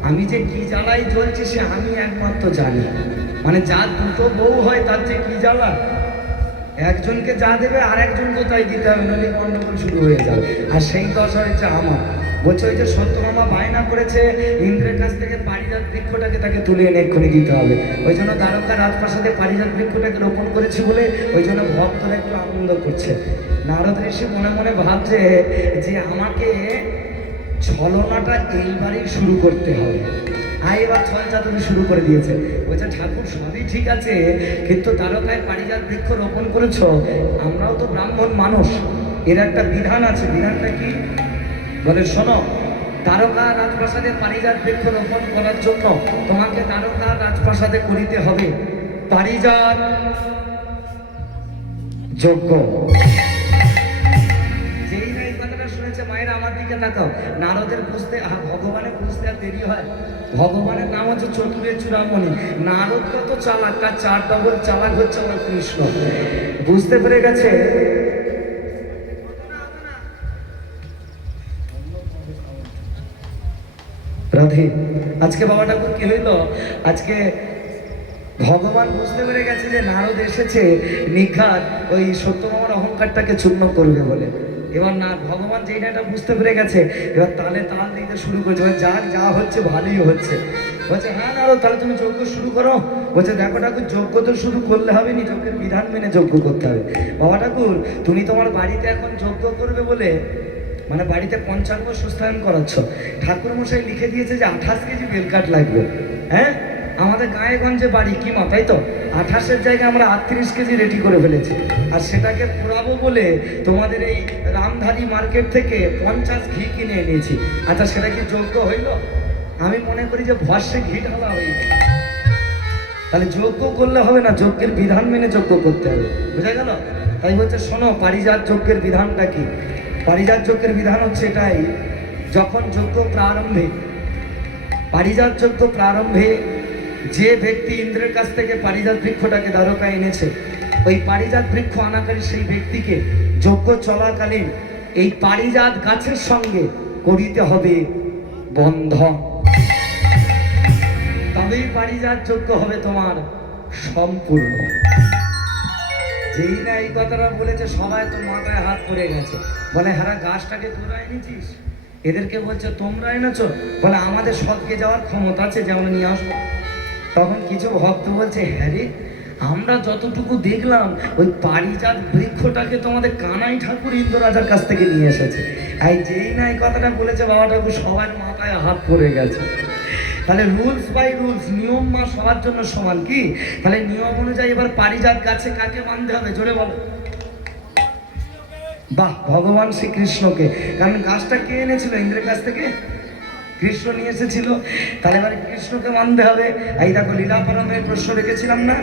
আমি যে কি জ্বালাই জ্বলছি সে আমি একমাত্র জানি। মানে যার দুটো বউ হয় তার যে কি জ্বালা, একজনকে যা দেবে আর একজনকে তাই দিতে হবে, নাহলে গন্ডগোল শুরু হয়ে যাবে। আর সেই দশা হয়েছে আমার। বলছে ওই যে সত্যভামা বায়না করেছে ইন্দ্রের কাছ থেকে পারিজাত বৃক্ষটাকে তাকে তুলে এনে এক্ষুনি দিতে হবে। ওই জন্য দ্বারকা রাজপ্রাসাদে পারিজাত বৃক্ষটাকে রোপণ করেছি বলে ওই জন্য ভক্তরা একটু আনন্দ করছে। নারদ ঋষি মনে মনে ভাবছে যে আমাকে ছলনাটা এইবারেই শুরু করতে হবে। এবার ছল চাতুরি শুরু করে দিয়েছে। বলছে ঠাকুর সবই ঠিক আছে, কিন্তু দ্বারকায় পারিজাত বৃক্ষ রোপণ করেছ, আমরাও তো ব্রাহ্মণ মানুষ, এর একটা বিধান আছে। বিধানটা কি? বলে শোনো, দ্বারকা রাজপ্রাসাদে পারিজাত বৃক্ষ রোপণ করার জন্য তোমাকে দ্বারকা রাজপ্রাসাদে করিতে হবে পারিজাত যজ্ঞ। যেই না এই কথাটা শুনেছে মায়েরা আমার দিকে তাকাও, নারদের বুঝতে ভগবানের বুঝতে আর দেরি হয়? ভগবানের নাম হচ্ছে চতুরের চূড়ামণি। নারদ কত চালাক, তার 4 ডবল চালাক হচ্ছে আমার কৃষ্ণ। বুঝতে পেরে গেছে। রাধে, আজকে বাবা ঠাকুর কি হইল? আজকে ভগবান বুঝতে পেরে গেছে যে নারদ এসেছে নিঘাত ওই সত্যভামার অহংকারটাকে চূর্ণ করবে বলে। এবার না ভগবান যেই না এটা বুঝতে পেরে গেছে, এবার তালে তাল দিতে শুরু করেছে, এবার যাক যা হচ্ছে ভালোই হচ্ছে। বলছে হ্যাঁ না তাহলে তুমি যজ্ঞ শুরু করো। বলছে দেখো ঠাকুর, যজ্ঞ তো শুধু করলে হবে নি, যজ্ঞের বিধান মেনে যজ্ঞ করতে হবে। বাবা ঠাকুর, তুমি তোমার বাড়িতে এখন যজ্ঞ করবে বলে মানে বাড়িতে পঞ্চাঙ্গ সুস্থায়ন করাচ্ছ, ঠাকুর মশাই লিখে দিয়েছে যে 28 কেজি বেলকাঠ লাগবে। হ্যাঁ, আমাদের গায়ে গঞ্জে বাড়ি কি মা, তাই তো 28-এর জায়গায় আমরা 38 কেজি রেডি করে ফেলেছি। আর সেটাকে পুরাবো বলে তোমাদের এই রামধারী মার্কেট থেকে 50 ঘি কিনে এনেছি। আচ্ছা সেটা কি যোগ্য হইল? আমি মনে করি যে ভস্যে ঘি ঢালা হইল। তাহলে যজ্ঞ করলে হবে না, যজ্ঞের বিধান মেনে যজ্ঞ করতে হবে, বুঝা গেল? তাই বলছে শোনো, পারিজাত যজ্ঞের বিধানটা কি? পারিজাত যজ্ঞের বিধান হচ্ছে এটাই, যখন যজ্ঞ প্রারম্ভে, পারিজাত যজ্ঞ প্রারম্ভে যে ব্যক্তি ইন্দ্রের কাছ থেকে পারিজাত বৃক্ষটাকে দ্বারকায় এনেছে, ওই পারিজাত বৃক্ষ আনাকারী সেই ব্যক্তিকে যজ্ঞ চলাকালীন এই পারিজাত গাছের সঙ্গে করিতে হবে বন্ধন, তবেই পারিজাত যজ্ঞ হবে তোমার সম্পূর্ণ। যেই না এই কথাটা বলেছে সবাই তো মাথায় হাত পড়ে গেছে, বলে হ্যাঁ গাছটাকে তোরা এনেছিস, এদেরকে বলছে তোমরা এনেছো, বলে আমাদের সৎকে যাওয়ার ক্ষমতা আছে যে আমরা নিয়ে আসবো। তখন কিছু ভক্ত বলছে হ্যাঁ রে, আমরা যতটুকু দেখলাম ওই পারিজাত বৃক্ষটাকে তোমাদের কানাই ঠাকুর ইন্দ্ররাজার কাছ থেকে নিয়ে এসেছে। এই যেই না এই কথাটা বলেছে বাবা ঠাকুর সবার মাথায় হাত পড়ে গেছে। তাহলে রুলস বাই রুলস, নিয়ম মা সবার জন্য সমান কি? তাহলে নিয়ম অনুযায়ী এবার পারিজাত গাছে কাকে মানতে হবে জোরে বলো? বাহ, ভগবান শ্রীকৃষ্ণকে। কারণ গাছটা কে এনেছিল ইন্দ্রের কাছ থেকে? কৃষ্ণ নিয়ে এসেছিল। তাহলে এবার কৃষ্ণকে মানতে হবে। এই দেখো লীলাপরমের প্রশ্ন রেখেছিলাম না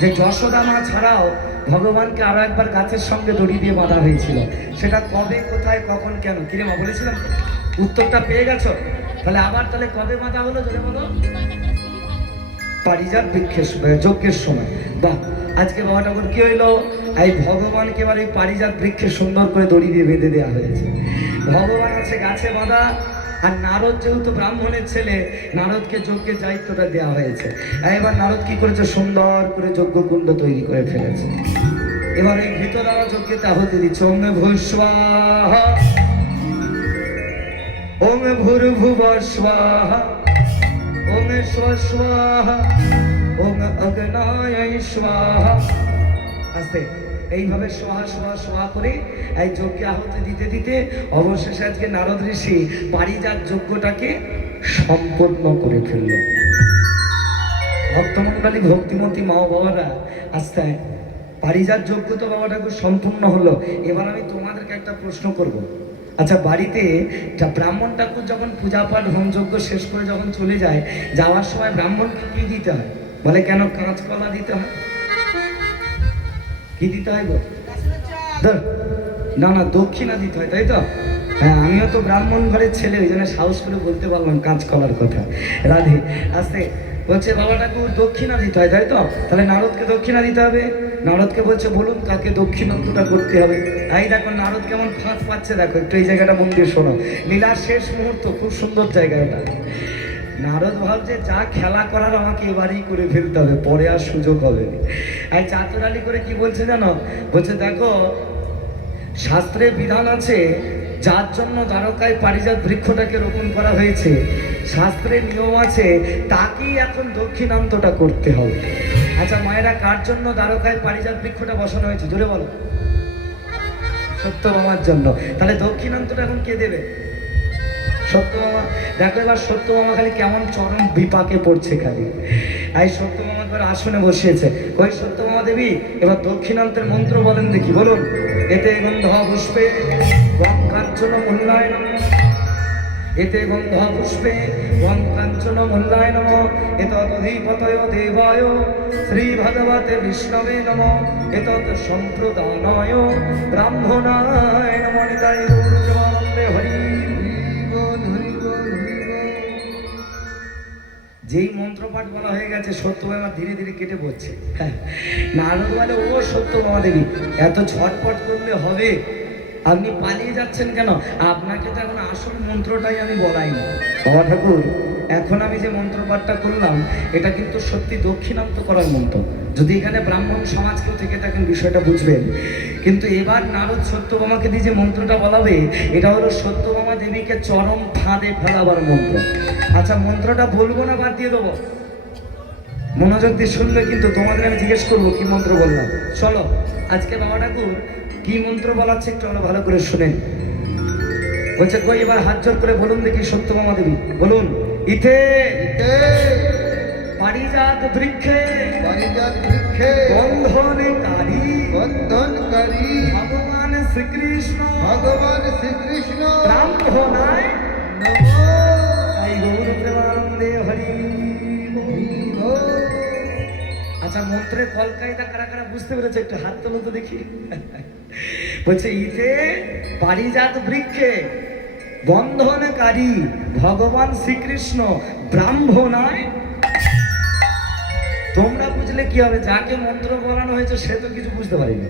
যে যশোদা মা ছাড়াও ভগবানকে আরো একবার গাছের সঙ্গে দড়ি দিয়ে বাঁধা হয়েছিল, সেটা কবে, কোথায়, কখন, কেন? কিরে মা বলেছিলাম, উত্তরটা পেয়ে গেছো? তাহলে আবার তাহলে কবে বাঁধা হলো জোরে বলো? পারিজাত বৃক্ষের যজ্ঞের সময়। বাহ, আজকে বাবা ঠাকুর কি হইলো, এই ভগবানকে এবার এই পারিজাত বৃক্ষে সুন্দর করে দড়ি দিয়ে বেঁধে দেওয়া হয়েছে। ভগবান আছে গাছে বাঁধা, আর নারদ যেহেতু ব্রাহ্মণের ছেলে, নারদকে যজ্ঞের দায়িত্বটা দেওয়া হয়েছে। এবার নারদ কি করেছে, সুন্দর করে যজ্ঞ কুণ্ড তৈরি করে ফেলেছে। এবার এই ভিতর আরো যজ্ঞেতে আহুতি দিচ্ছে, ওম ভূস্বাহা ওম ভূর্ভুব স্বাহা ওম স্বাহা ওম অগ্নায় স্বাহা। আস্তে এইভাবে সোহা সোহা সোহা করে এই যজ্ঞে আহুতি দিতে দিতে অবশেষে আজকে নারদ ঋষি পারিজাত যজ্ঞটাকে সম্পূর্ণ করে ফেলল। ভক্তমণ্ডলী, ভক্তিমতী মা বাবারা, আস্তে পারিজাত যজ্ঞ তো বাবা ঠাকুর সম্পূর্ণ হলো। এবার আমি তোমাদেরকে একটা প্রশ্ন করব। আচ্ছা, বাড়িতে ব্রাহ্মণ ঠাকুর যখন পূজা পাঠ হোম যজ্ঞ শেষ করে যখন চলে যায়, যাওয়ার সময় ব্রাহ্মণকে কি দিতে হয়? বলে কেন? কাঁচকলা দিতে হয়। কি দিতে হয় গো? না না, দক্ষিণা দিতে হয়, তাই তো? হ্যাঁ, আমিও তো ব্রাহ্মণ ঘরের ছেলে, ওই জন্য সাহস করে বলতে পারলাম কাঁচকলার কথা। রাধে। আস্তে বলছে বাবা ঠাকুর দক্ষিণা দিতে হয়, তাই তো? তাহলে নারদকে দক্ষিণা দিতে হবে। নারদকে বলছে বলুন কাকে দক্ষিণান্তটা করতে হবে। এই দেখো নারদ কেমন ফাঁস পাচ্ছে, দেখো একটু এই জায়গাটা মন দিয়ে শোনো। লীলার শেষ মুহূর্ত, খুব সুন্দর জায়গা এটা। নারদ ভাবছে যা খেলা করার আমাকে এবারেই করে ফেলতে হবে, পরে আর সুযোগ হবে না। এই চাতুরালি করে কি বলছে জানো? বলছে দেখো শাস্ত্রে বিধান আছে, যার জন্য দ্বারকায় পারিজাত বৃক্ষটাকে রোপণ করা হয়েছে, শাস্ত্রের নিয়ম আছে তাকেই এখন দক্ষিণান্তটা করতে হবে। আচ্ছা মায়েরা, কার জন্য দ্বারকায় পারিজাত বৃক্ষটা বসানো হয়েছে জোরে বলো? সত্যভামার জন্য। তাহলে দক্ষিণান্তটা এখন কে দেবে? সত্যভামা। দেখো এবার সত্যভামা খালি কেমন চরম বিপাকে পড়ছে খালি। এই সত্যভামা এবার আসনে বসিয়েছে। ওই সত্যভামা দেবী এবার দক্ষিণান্তের মন্ত্র বলেন দেখি, বলুন। এতে গন্ধ পুষ্পে গং কাঞ্চন মূল্যায় নমঃ, এতে গন্ধ পুষ্পে গং কাঞ্চন মূল্যায় নমঃ, এতদধিপতয় দেবায় শ্রী ভগবতে বিষ্ণবে নমঃ, এতৎ সম্প্রদানায় ব্রাহ্মণায় নমঃ। নিতাই গৌর প্রেমানন্দে হরি। যেই মন্ত্রপাঠ বলা হয়ে গেছে, সত্যভামা ধীরে ধীরে কেটে পড়ছে। নারদ বলে ও সত্যভামা দেবী, এত ঝটপট করলে হবে? আপনি পালিয়ে যাচ্ছেন কেন? আপনাকে তো এখন আসল মন্ত্রটাই আমি বলাইনি। বাবা ঠাকুর এখন আমি যে মন্ত্রপাঠটা করলাম এটা কিন্তু সত্যি দক্ষিণান্ত করার মন্ত্র। যদি এখানে ব্রাহ্মণ সমাজ কেউ থেকে থাকেন বিষয়টা বুঝবেন। কিন্তু এবার নারদ সত্যভামাকে দিয়ে যে মন্ত্রটা বলাবে এটা হলো সত্যভামা দেবীকে চরম ফাঁদে ফেলাবার মন্ত্র। আচ্ছা মন্ত্রটা বলবো না বাদ দিয়ে দেবো? মনোযোগ দিয়ে শুনলে কিন্তু তোমাদের আমি জিজ্ঞেস করবো কি মন্ত্র বললাম। চলো আজকে বাবা ঠাকুর কি মন্ত্র বলাচ্ছে একটু আমরা ভালো করে শুনেন। বলছে কই এবার হাত জোর করে বলুন দেখি সত্যভামা দেবী বলুন। ইথে ইতে পারিজাত বৃক্ষে পারিজাত বৃক্ষে বন্ধনকারী বন্ধনকারী ভগবান শ্রীকৃষ্ণ ভগবান শ্রীকৃষ্ণ ব্রাহ্মণায় নমো তাই গৌর প্রেমানন্দে হরি বল। বল। আচ্ছা মন্ত্রের কলকায়দা কারা কারা বুঝতে পেরেছে একটু হাত তোলো তো দেখি। বলছে ইতে পারিজাত বৃক্ষে বন্ধনকারী ভগবান শ্রীকৃষ্ণ ব্রাহ্মণায়। তোমরা বুঝলে কি হবে? যাকে মন্ত্র বলানো হয়েছে সে তো কিছু বুঝতে পারেনি।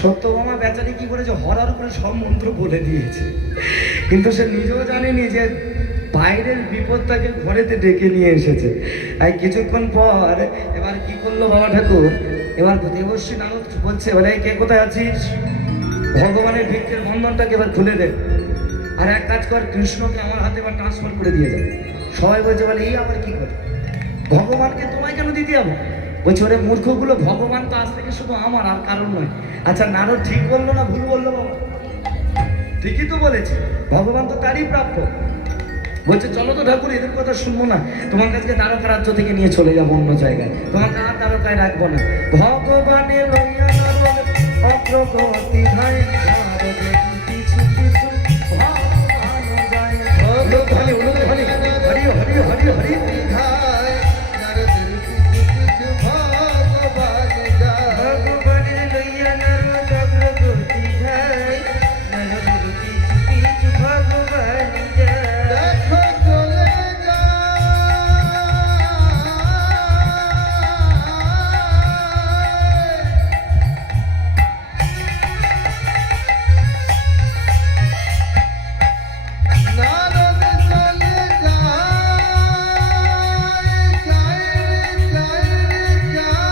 সত্যভামা বেচারি কি করেছে হরার করে সব মন্ত্র বলে দিয়েছে, কিন্তু সে নিজেও জানেনি যে বাইরের বিপদটাকে ঘরেতে ডেকে নিয়ে এসেছে। আর কিছুক্ষণ পর এবার কি করলো বাবা ঠাকুর, এবার দেবশ্রী নারদ বলছে এবারে কে কোথায় আছিস, ভগবানের বৃক্ষের বন্ধনটাকে এবার খুলে দে, আর এক কাজ কর কৃষ্ণকে আমার হাতে এবার ট্রান্সফার করে দিয়ে যাবে। সবাই বলছে বলে এই আবার কি করে, ভগবানকে তোমায় কেন দিতে যাবো? বলছে ওরে মূর্খগুলো, ভগবান তো আজ থেকে শুধু আমার আর কারণ নয়। আচ্ছা নারদ ঠিক বললো না ভুল বললো বাবা? ঠিকই তো বলেছে, ভগবান তো তারই প্রাপ্য। বলছে চলো তো ঠাকুর এদের কথা শুনবো না, তোমার কাছে দ্বারকা রাজ্য থেকে নিয়ে চলে যাবো অন্য জায়গায়, তোমাকে আর দ্বারকায় রাখবো না। ভগবানের লইয়া নারদ অগ্রগতি ধায়, নারদের পিছু পিছু ভগবান যায়। হরি হরি হরি হরি হরি হরি হরি। বিধায় নারদের পিছু পিছু ভগবান যায়। ভগবানের লইয়া নারদ অগ্রগতি ধায়, নারদের পিছু পিছু ভগবান যায়। দেখো চলে যায়। নারদ চলে যায়, যায় রে যায়।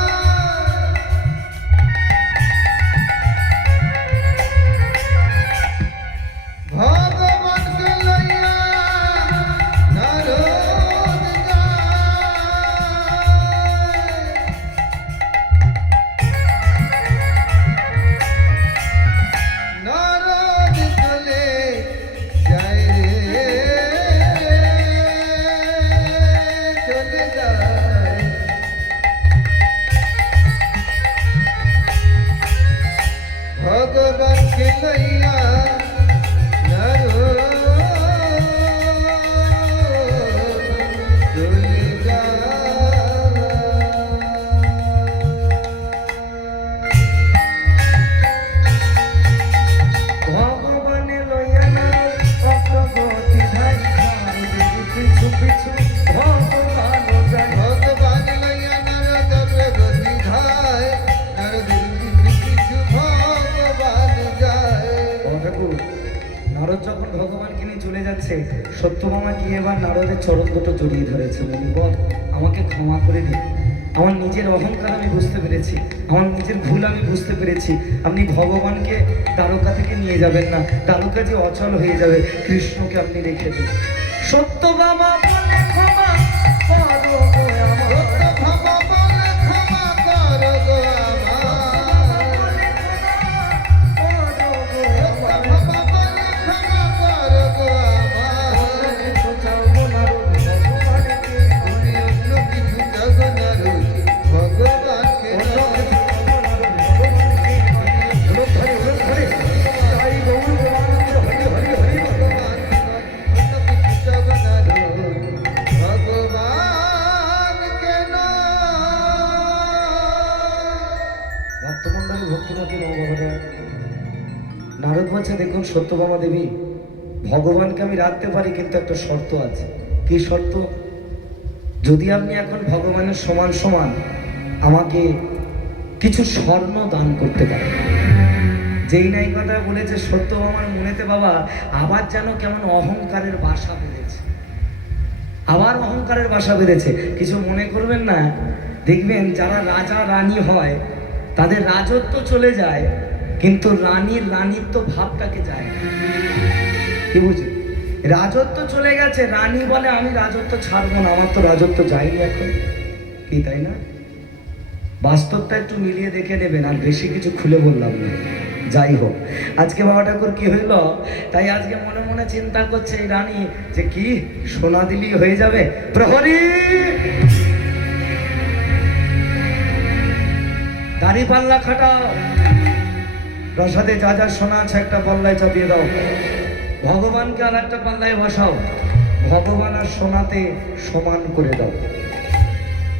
ভগবানকে লইয়া নারদ যায়। নারদ চলে যায় রে, চলে যায়। ভগবানকে লইয়া নারদ চলে যায়। ভগবানের লইয়া নারদ অগ্রগতি ধায়, নারদের পিছু পিছু ভগবান যায়। ভগবান লইয়া নারদ অগ্রগতি ধায়, নারদের পিছু পিছু ভগবান যায়। বাবা ঠাকুর নারদ যখন ভগবানকে নিয়ে চলে যাচ্ছে, সত্যভামা গিয়ে এবার নারদের চরণ দুটো জড়িয়ে ধরেছে, বলি বল আমাকে ক্ষমা করে দিন, আমার নিজের অহংকার আমি বুঝতে পেরেছি, আমার নিজের ভুল আমি বুঝতে পেরেছি। আপনি ভগবানকে দ্বারকা থেকে নিয়ে যাবেন না, দ্বারকা যে অচল হয়ে যাবে, কৃষ্ণকে আপনি রেখে দিন। সত্যভামা বলে ক্ষমা করো গো আমার। সত্যভামা বলে ক্ষমা করো গো আমার। বলে ক্ষমা করো গো আমার। সত্যভামা বলে ক্ষমা করো গো আমার। কিছু চাও গো নারদ ভগবানকে, আমি অন্য কিছু চাইব না রে, ভগবানকে নয়। অন্য কিছু চাইব না রে, ভগবানকে নয়। ভক্তমন্ডলী ভক্তিমতী নববাবারা, নারদ বলছে দেখুন সত্যভামা দেবী, ভগবানকে আমি রাখতে পারি কিন্তু একটা শর্ত আছে। কি শর্ত? যদি আপনি এখন ভগবানের সমান সমান আমাকে কিছু স্বর্ণ দান করতে পারেন। যেই নাই কথা বলেছে সত্যভামার মনেতে বাবা আবার যেন কেমন অহংকারের বাসা বেঁধেছে। আবার অহংকারের বাসা বেড়েছে। কিছু মনে করবেন না, দেখবেন যারা রাজা রানী হয় তাদের রাজত্ব চলে যায়, কিন্তু রানীর রানীত্ব ভাবটাকে যায় না। কি বুঝি? রাজত্ব চলে গেছে, রানী বলে আমি রাজত্ব ছাড়বো না, আমার তো রাজত্ব যায়নি এখন। কি তাই না? বাস্তবটা একটু মিলিয়ে দেখে নেবেন, আর বেশি কিছু খুলে বললাম না। যাই হোক, আজকে বাবা ঠাকুর কি হইল, তাই আজকে মনে মনে চিন্তা করছে এই রানী যে কি সোনা দিলি হয়ে যাবে। প্রহরী, দাড়ি পাল্লা খাটাও, প্রসাদে যা যা সোনা আছে একটা পাল্লায় চাপিয়ে দাও, ভগবানকে আর একটা পাল্লায় বসাও, ভগবান আর সোনাতে সমান করে দাও।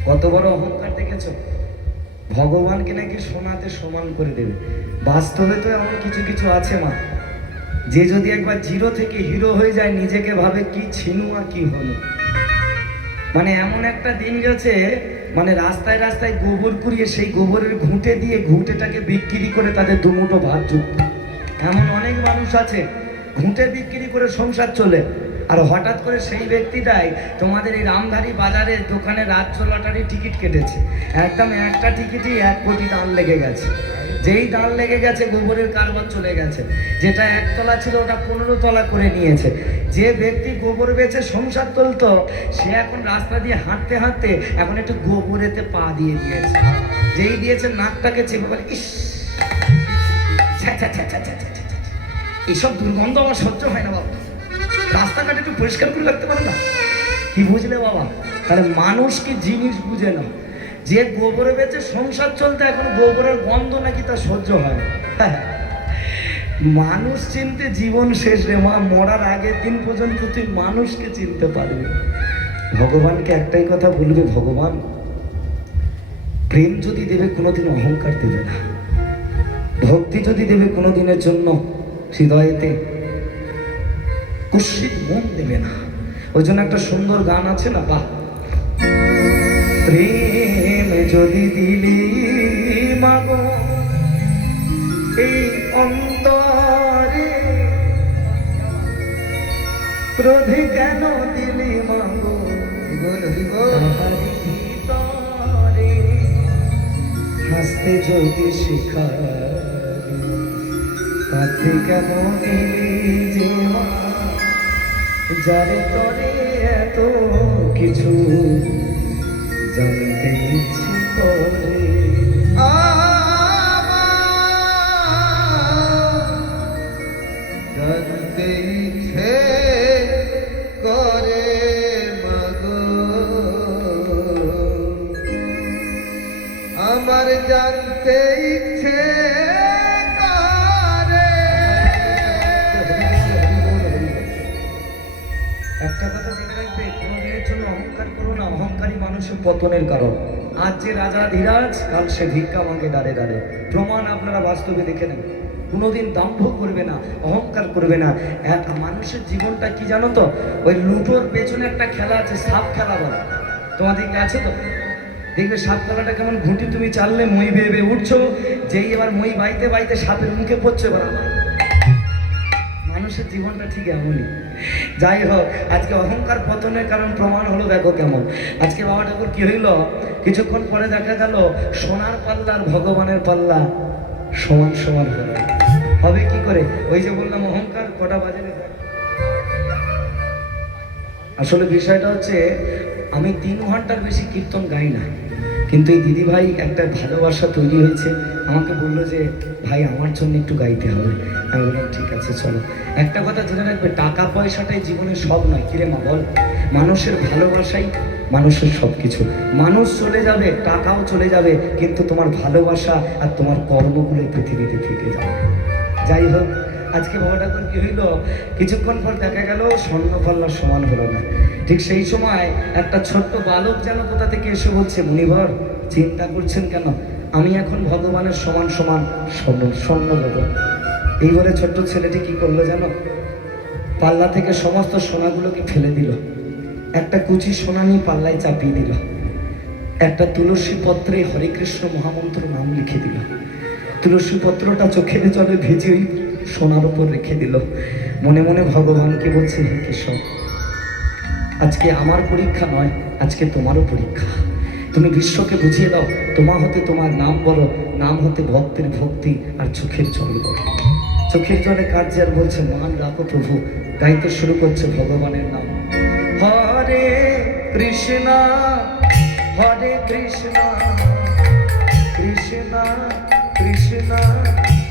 কত বড় অহংকার দেখেছো? ভগবানকে নাকি সোনাতে সমান করে দেবে। বাস্তবে তো এমন কিছু কিছু আছে মা, যে যদি একবার জিরো থেকে হিরো হয়ে যায় নিজেকে ভাবে কি ছিনু আর কি হলো। মানে এমন একটা দিন গেছে, মানে রাস্তায় রাস্তায় গোবর কুড়িয়ে সেই গোবরের ঘুঁটে দিয়ে ঘুঁটেটাকে বিক্রি করে তাদের দুমুঠো ভাত যুক্ত। এমন অনেক মানুষ আছে ঘুঁটে বিক্রি করে সংসার চলে। আর হঠাৎ করে সেই ব্যক্তিটাই তোমাদের এই রামধারী বাজারের দোকানে রাজ্য লটারি টিকিট কেটেছে, একদম একটা টিকিটই 1 কোটি দান লেগে গেছে। যেই দান লেগে গেছে গোবরের কারবার চলে গেছে, যেটা 1 তলা ছিল ওটা 15 তলা করে নিয়েছে। যে ব্যক্তি গোবর বেচে সংসার চলতো সে এখন রাস্তা দিয়ে হাঁটতে হাঁটতে এখন একটু গোবরেতে পা দিয়ে দিয়েছে। যেই দিয়েছে নাকটাকে চেপে বলে ইস, ছ্যা ছ্যা ছ্যা ছ্যা ছ্যা ছ্যা ছ্যা। এইসব দুর্গন্ধ আমার সহ্য হয় না বাবা, রাস্তাঘাটে একটু পরিষ্কার করে রাখতে পারে না। কি বুঝলে বাবা? তাহলে মানুষ কি জিনিস বুঝে না। যে গোবরে বেচে সংসার চলতে এখন গোবরের গন্ধ নাকি তা সহ্য হয়। মানুষ চিনতে জীবন শেষ রে মা, মরার আগের দিন পর্যন্ত তুই মানুষকে চিনতে পারবি। ভগবানকে একটাই কথা বলবে, ভগবান প্রেম যদি দেবে কোনোদিন অহংকার দেবে না, ভক্তি যদি দেবে কোনোদিনের জন্য হৃদয়েতে কুৎসিত মন দেবে না। ওই জন্য একটা সুন্দর গান আছে না, বাহ, প্রেম যদি দিলি মাগো এই অন্তরে, ক্রোধে কেন দিলি মাগো তাহারি ভিতরে, হাসতে যদি শিখারি কাঁদতে কেন দিলি যে মা, যারে তরে এত কিছু জানতে ইচ্ছে করে। জানতে ইচ্ছে করে মাগো, আমার জানতে ইচ্ছে করে। একটা কথা জেনে রাখবে, কোনোদিনের জন্য অহংকার করো না, অহংকারী মানুষের পতনের কারণ। আজ যে রাজা ধীরাজ, কাল সে ভিক্ষা মাগে দাঁড়ে দাঁড়ে। প্রমাণ আপনারা বাস্তবে দেখে নেন। কোনোদিন দম্ভ করবে না, অহংকার করবে না। এক মানুষের জীবনটা কি জানো তো, ওই লুটোর পেছনে একটা খেলা আছে, সাপ খেলা বলে। তোমাদেরকে আছে তো? দেখবে সাপ খেলাটা কেমন, ঘুঁটি তুমি চাললে মই বেয়ে বেয়ে উঠছো, যেই এবার মই বাইতে বাইতে সাপের মুখে পড়ছে এবার আমার। মানুষের জীবনটা ঠিক এমনই। যাই হোক, আজকে অহংকার পতনের কারণ প্রমাণ হলো, দেখো কেমন। আজকে বাবা ঠাকুর কি হইল, কিছুক্ষণ পরে দেখা গেল সোনার পাল্লা আর ভগবানের পাল্লা সমান সমান হলো। হবে কি করে? ওই যে বললাম অহংকার, কটা বাজে রে? আসলে বিষয়টা হচ্ছে আমি 3 ঘন্টার বেশি কীর্তন গাই না, কিন্তু এই দিদি ভাই একটা ভালোবাসা তৈরি হয়েছে, আমাকে বললো যে ভাই আমার জন্য একটু গাইতে হবে। আমি বললাম ঠিক আছে চলো। একটা কথা জেনে রাখবে, টাকা পয়সাটাই জীবনের সব নয়। কিরে মা বল, মানুষের ভালোবাসাই মানুষের সব কিছু। মানুষ চলে যাবে, টাকাও চলে যাবে, কিন্তু তোমার ভালোবাসা আর তোমার কর্মগুলো পৃথিবীতে থেকে যাবে। যাই হোক, আজকে বাবা ঠাকুর কি হইল, কিছুক্ষণ পর দেখা গেল স্বর্ণ পাল্লার সমান হলো না। ঠিক সেই সময় একটা ছোট্ট বালক যেন কোথা থেকে এসে বলছে, মুনিবর চিন্তা করছেন কেন, আমি এখন ভগবানের সমান সমান স্বর্ণ দেব। এই বলে ছোট্ট ছেলেটি কি করলো জানো, পাল্লা থেকে সমস্ত সোনাগুলোকে ফেলে দিল, একটা কুচি সোনা নিয়ে পাল্লায় চাপিয়ে দিল, একটা তুলসী পত্রে হরে কৃষ্ণ মহামন্ত্র নাম লিখে দিল, তুলসী পত্রটা চোখের জলে ভিজে ওই সোনার উপর রেখে দিল। মনে মনে ভগবানকে বলছে, হে কৃষ্ণ আজকে আমার পরীক্ষা নয়, আজকে তোমারও পরীক্ষা। তুমি বিশ্বকে বুঝিয়ে দাও, তোমা হতে তোমার নাম বলো, নাম হতে ভক্তের ভক্তি, আর চোখের জল বলো। চোখের জলে কার্য আর বলছে মান রাখো প্রভু, গাইতে শুরু করছে ভগবানের নাম। হরে কৃষ্ণ হরে কৃষ্ণ কৃষ্ণ কৃষ্ণ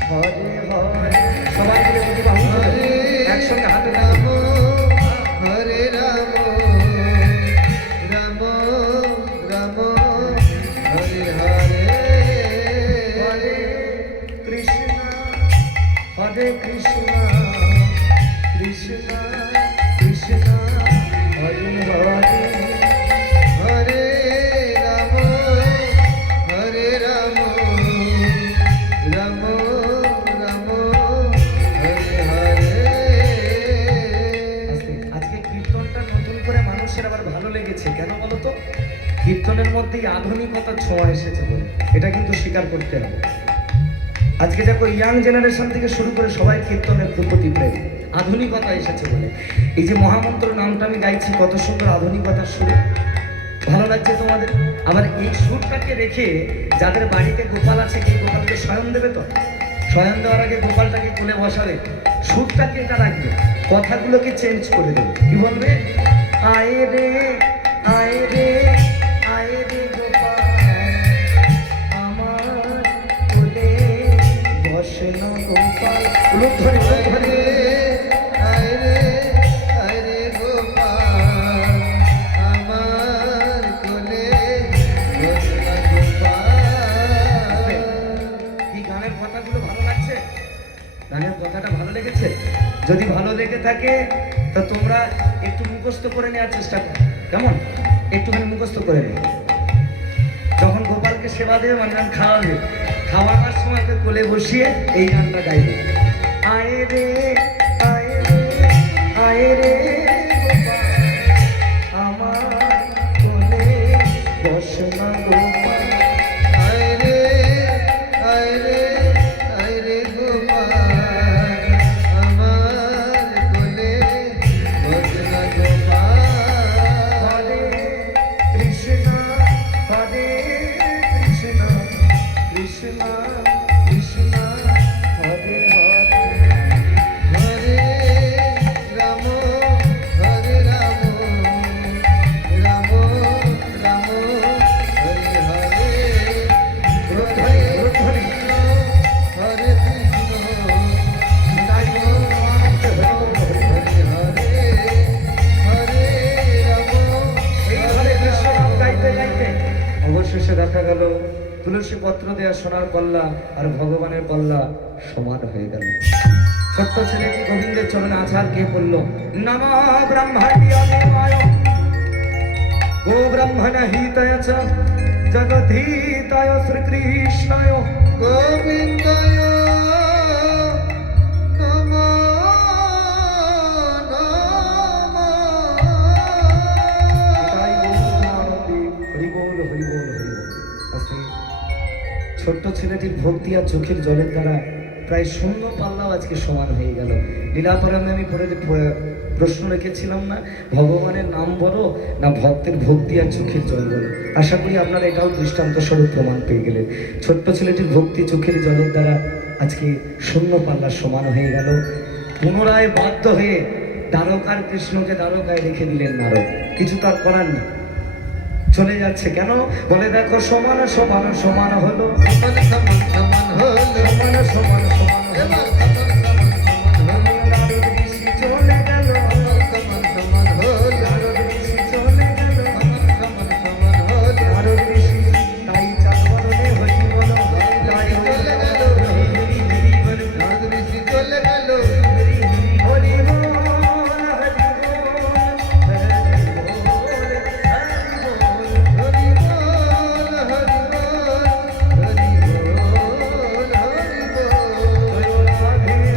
হরে হরে। সবাই মিলে প্রতি বাহু তুলে একসঙ্গে হাতে রাম রাখো। হরে রাম রাম রাম হরে হরে হরে কৃষ্ণ হরে কৃষ্ণ কৃষ্ণ কৃষ্ণ হরে হরে। হরে রাম হরে রাম রাম রাম হরে হরে। আজকে কীর্তনটা নতুন করে মানুষের আবার ভালো লেগেছে, কেন বলো তো? কীর্তনের মধ্যেই আধুনিকতার ছোঁয়া এসেছে বলে, এটা কিন্তু স্বীকার করতে হবে। আজকে দেখো ইয়াং জেনারেশন থেকে শুরু করে সবাই কীর্তনের প্রতি প্রেম, আধুনিকতা এসেছে বলে। এই যে মহামন্ত্র নামটা আমি গাইছি, কত সুন্দর আধুনিকতার সুর, ভালো লাগছে তোমাদের? আবার এই সুরটাকে রেখে যাদের বাড়িতে গোপাল আছে, কি গোপালকে শয়ন দেবে তো? শয়ন দেওয়ার আগে গোপালটাকে কোলে বসাবে, সুরটাকে এটা রাখবে, কথাগুলোকে চেঞ্জ করে দেবে। কি বলবে? আয় রে আয় রে আয় রে গোপাল আমার কোলে বসন গোপাল। লোক ধরে লোক ধরে আয় রে আয় রে গোপাল আমার কোলে বসনা গোপাল। এই গানের কথাগুলো ভালো লাগছে? গানের কথাটা ভালো লেগেছে? যদি ভালো লেগে থাকে তা তোমরা একটু মুখস্থ করে নেওয়ার চেষ্টা করো। কেমন? একটুখানি মুখস্থ করে নে। যখন গোপালকে সেবা দেবে, মানে খাওয়াবে, খাওয়াবার সময় ওকে কোলে বসিয়ে এই গানটা গাইবে। আয় রে আয় রে আয় রে গোপাল আমার কোলে বসনা গোপাল। আয় রে আয় রে আয় রে গোপাল আমার কোলে বসনা গোপাল। হরে কৃষ্ণ হরে কৃষ্ণ কৃষ্ণ কৃষ্ণ হরে হরে। হরে রাম হরে রাম রাম রাম হরে হরে। ধরে ধরে হরে কৃষ্ণ হরে হরে হরে রাম এইভাবে কৃষ্ণ নাম গাইতে গাইতে অবশেষে দেখা গেল তুলসী পত্র দেয়া সোনার কল্লা আর ভগবানের কল্লা সমান হয়ে গেল। ছোট্ট ছেলেটি গোবিন্দের চরণে আছাড় কে পড়ল, নমঃ ব্রহ্মায় দেবায় গো ব্রহ্মণ হিতায় চ জগদ্ধিতায় শ্রীকৃষ্ণায়। গোবিন্দায় নমো তাই গৌরবানন্দে হরি বল হরি বল হরি বল। আস্তে ছোট্ট ছেলেটির ভক্তি আর চোখের জলের দ্বারা প্রায় শূন্য পাল্লাও আজকে সমান হয়ে গেল। লীলাপরামে আমি প্রশ্ন রেখেছিলাম না, ভগবানের নাম বলো না ভক্তের ভক্তি আর চোখের জল বলো? আশা করি আপনারা এটাও দৃষ্টান্ত স্বরূপ প্রমাণ পেয়ে গেলেন। ছোট্ট ছেলেটির ভক্তি চোখের জলের দ্বারা আজকে শূন্য পাল্লা সমান হয়ে গেল। পুনরায় বাধ্য হয়ে দ্বারকার কৃষ্ণকে দ্বারকায় রেখে দিলেন নারদ। কিছু তার করার নেই, চলে যাচ্ছে। কেন বলে? দেখো সমান সমান সমান হলো, সমান সমান সমান হলো সমান সমান সমান হলো। এবার সমান সমান সমান হলো নারদ ঋষি চলে গেল, সমান সমান হলো নারদ ঋষি চলে গেল, সমান সমান হলো নারদ ঋষি তাই চাঁদবরণে হরি বলো, তাই চলে গেল হরি হরি হরি বলো, নারদ ঋষি চলে গেল হরি হরি হরি বল, হরি বল, হরি বল, হরি বল। হরি বল হরি বল হরি বল হরি বল। রাধে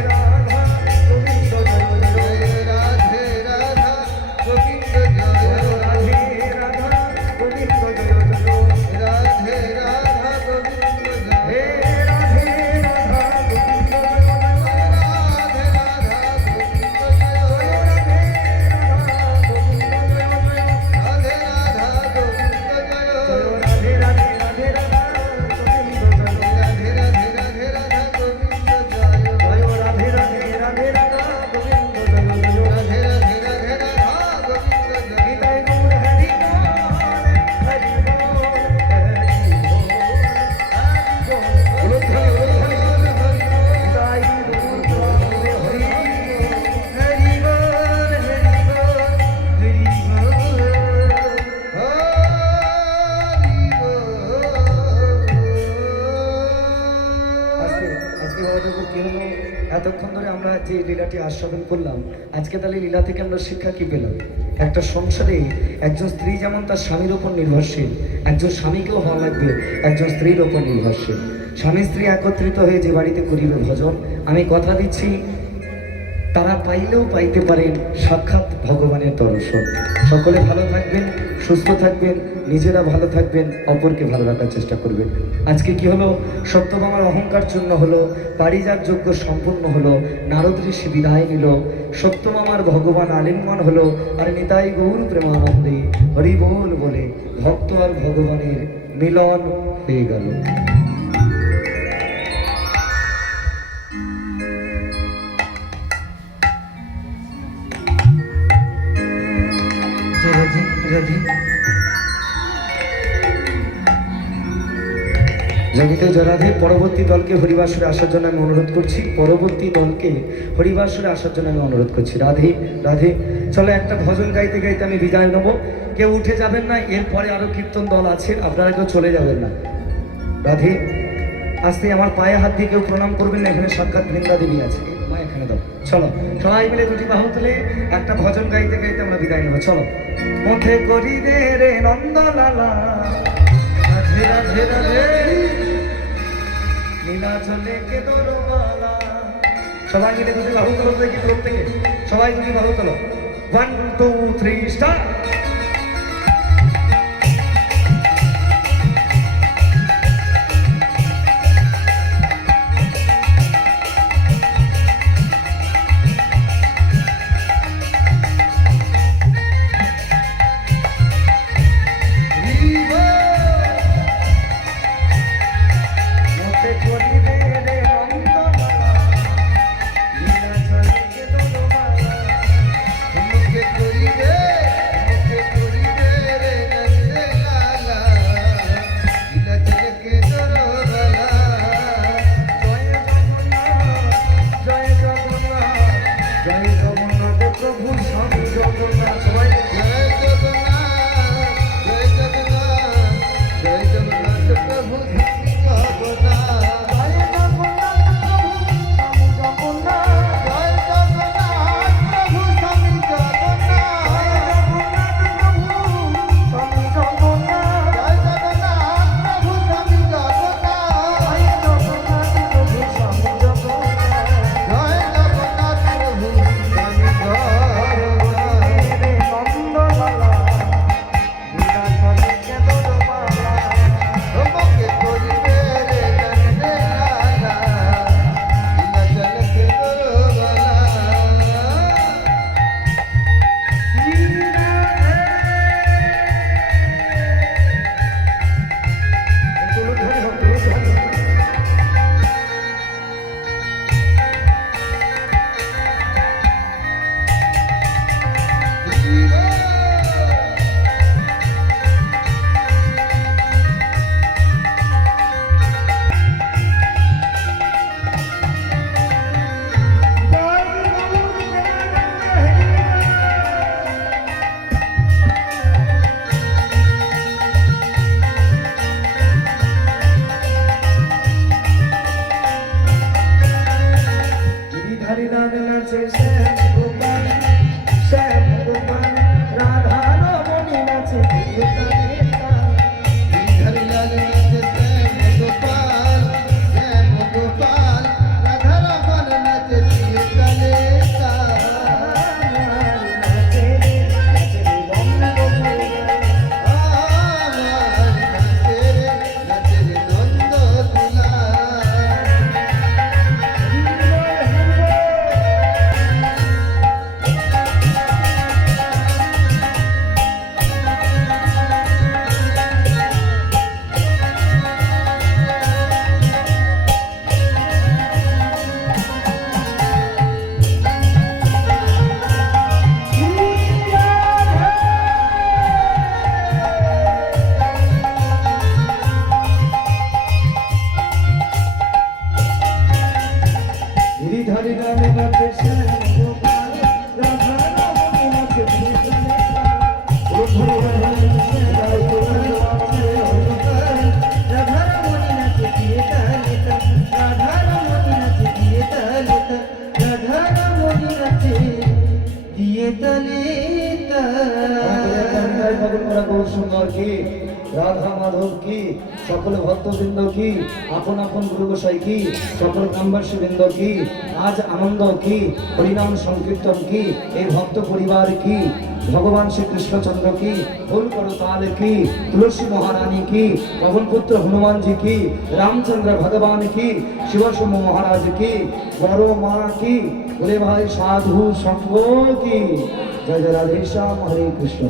যে এই লীলাটি আস্বাদন করলাম, আজকে তাহলে লীলা থেকে আমরা শিক্ষা কি পেলাম? একটা সংসারে একজন স্ত্রী যেমন তার স্বামীর ওপর নির্ভরশীল, একজন স্বামীকেও হওয়া লাগবে একজন স্ত্রীর ওপর নির্ভরশীল। স্বামী স্ত্রী একত্রিত হয়ে যে বাড়িতে করিবে ভজন, আমি কথা দিচ্ছি তারা পাইলেও পাইতে পারেন সাক্ষাৎ ভগবানের দর্শন। সকলে ভালো থাকবেন, সুস্থ থাকবেন, নিজেরা ভালো থাকবেন, অপরকে ভালো রাখার চেষ্টা করবেন। আজকে কি হলো? সত্যভামার অহংকার চূর্ণ হলো, পারিজাত যজ্ঞ সম্পূর্ণ হলো, নারদ ঋষি বিদায় নিল, সত্যমামার ভগবান আলিঙ্গন হলো, আর নিতাই গৌর প্রেমানন্দে হরি বল বলে ভক্ত আর ভগবানের মিলন হয়ে গেল। রাধে রাধে জগিতে জরাধে পরবর্তী দলকে হরিবাসরে আসার জন্য আমি অনুরোধ করছি। পরবর্তী দলকে হরিবাসরে আসার জন্য আমি অনুরোধ করছি। রাধে রাধে। চলো একটা ভজন গাইতে গাইতে আমি বিদায় নেবো। কেউ উঠে যাবেন না, এরপরে আরো কীর্তন দল আছে, আপনারা কেউ চলে যাবেন না। রাধে। আজকে আমার পায়ে হাত দিয়ে কেউ প্রণাম করবেন না, এখানে সাক্ষাৎ বৃন্দা দেবী আছে, মা এখানে দাও। চলো সবাই মিলে দুটি বাহু তুলে একটা ভজন গাইতে গাইতে আমরা বিদায় নেবো। চলো। মধ্যে করি দে রে নন্দলালা, রাধে রাধে রাধে, নীলাচলে কে দরবালা। সবাই মিলে দুটি বাহু তোলো দেখি প্রত্যেকে, সবাই দুটি বাহু তোলো। 1 2 3 স্টার্ট। রাধা আমরা গৌর সুন্দর কি, রাধা মাধব কি, সকল ভক্তবৃন্দ কি, আপন আপন গুরু গোসাই কি, সকল গ্রামবাসী বৃন্দ কি, আজ আনন্দ কি, হরিনাম সংকীর্তন কি, এই ভক্ত পরিবার কি, ভগবান শ্রী কৃষ্ণচন্দ্র কি, ফুল করতাল কি, তুলসী মহারানী কি, পবনপুত্র হনুমানজি কি, রামচন্দ্র ভগবান কি, শিবসোম মহারাজ কি, বড় মা কি, বলে ভাই সাধু সঙ্গ কি। জয় জয় রাধে শ্যাম, হরে কৃষ্ণ।